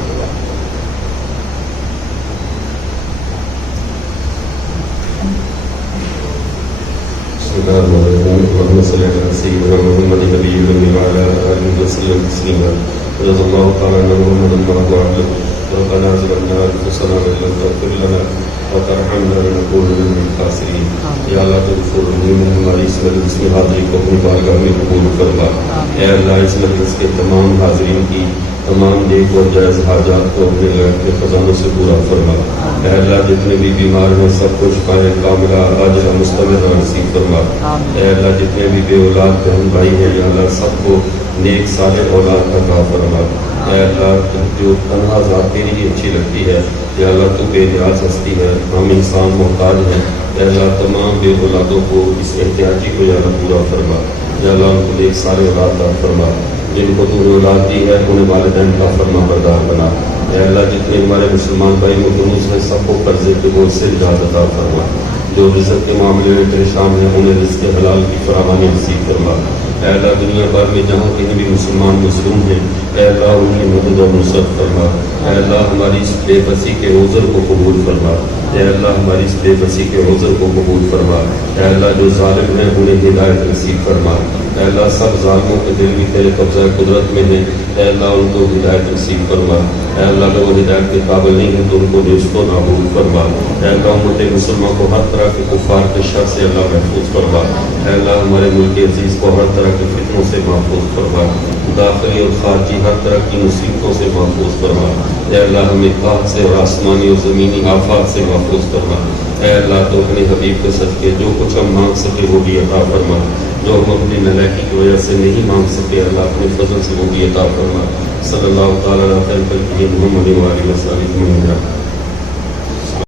اللهم صل على سيدنا محمد النبي الأمي وعلى آله وسلم تسليما. رضي الله تعالى عن محمد الله أعلم. ربنا ظلمنا أنفسنا وإن لم تغفر لنا وترحمنا لنكونن من الخاسرين. یا اللہ تو فرمائی ہماری اس مجلس کی حاضری کو اپنی بارگاہ میں قبول فرما. اے اللہ اس مجلس کے تمام حاضرین کی تمام نیک اور جائز حاجات کو اپنے غیب کے خزانوں سے پورا فرما. اے اللہ جتنے بھی بیمار ہیں سب کو شفائے کاملہ عاجلہ مستمرہ نصیب فرما. اے اللہ جتنے بھی بے اولاد بہن بھائی ہیں یا اللہ سب کو نیک صالح اولاد عطا فرما. اے اللہ جو تنہا ذات تیری ہی اچھی لگتی ہے یا اللہ تو بے نیاز ہستی ہے، ہم انسان محتاج ہیں. اے اللہ تمام بے اولادوں کو اس احتیاجی کو یا اللہ پورا فرما. یا اللہ ان کو نیک صالح اولاد عطا فرما. جن کو تو نے اولاد دی ہے انہیں والدین کا فرما بردار بنا. اے اللہ جتنے ہمارے مسلمان بھائی مخلوص ہیں سب کو قرضے کے بوجھ سے نجات عطا فرما. جو رزق کے معاملے میں پریشان ہیں انہیں رزق حلال کی فراوانی نصیب فرما. اے اللہ دنیا بھر میں جہاں کہیں بھی مسلمان مظلوم ہیں اے اللہ ان کی مدد و نصرت فرما. اے اللہ ہماری اس بے بسی کے عذر کو قبول فرما. اے اللہ ہماری اس بے بسی کے عذر کو قبول فرما. اے اللہ جو ظالم ہیں انہیں ہدایت نصیب فرما. اے اللہ سب ظالموں کے دل بھی تیرے قبضہ قدرت میں ہیں. اے اللہ ان کو ہدایت نصیب فرما. اے اللہ اگر وہ ہدایت کے قابل نہیں ہیں تو ان کو رشت و نابود فرما. اے اللہ امت مسلمہ کو ہر طرح کے کفار کے شر سے اللہ محفوظ فرما. اے اللہ ہمارے ملک عزیز کو ہر طرح کے فتنوں سے محفوظ فرما. داخلی اور خارجی ہر طرح کی مصیبتوں سے محفوظ فرما. اے اللہ ہمیں قحط سے اور آسمانی اور زمینی آفات سے محفوظ فرما. اے اللہ تو اپنے حبیب کے صدقے جو کچھ ہم مانگ سکے وہ بھی عطا فرما. جو ہم اپنی نالائکی کی وجہ سے نہیں مانگ سکے اللہ اپنے فضل سے وہ بھی عطا فرما. صلی اللہ تعالیٰ علیہ وسلم محمد و آلہ وصحبہ اجمعین.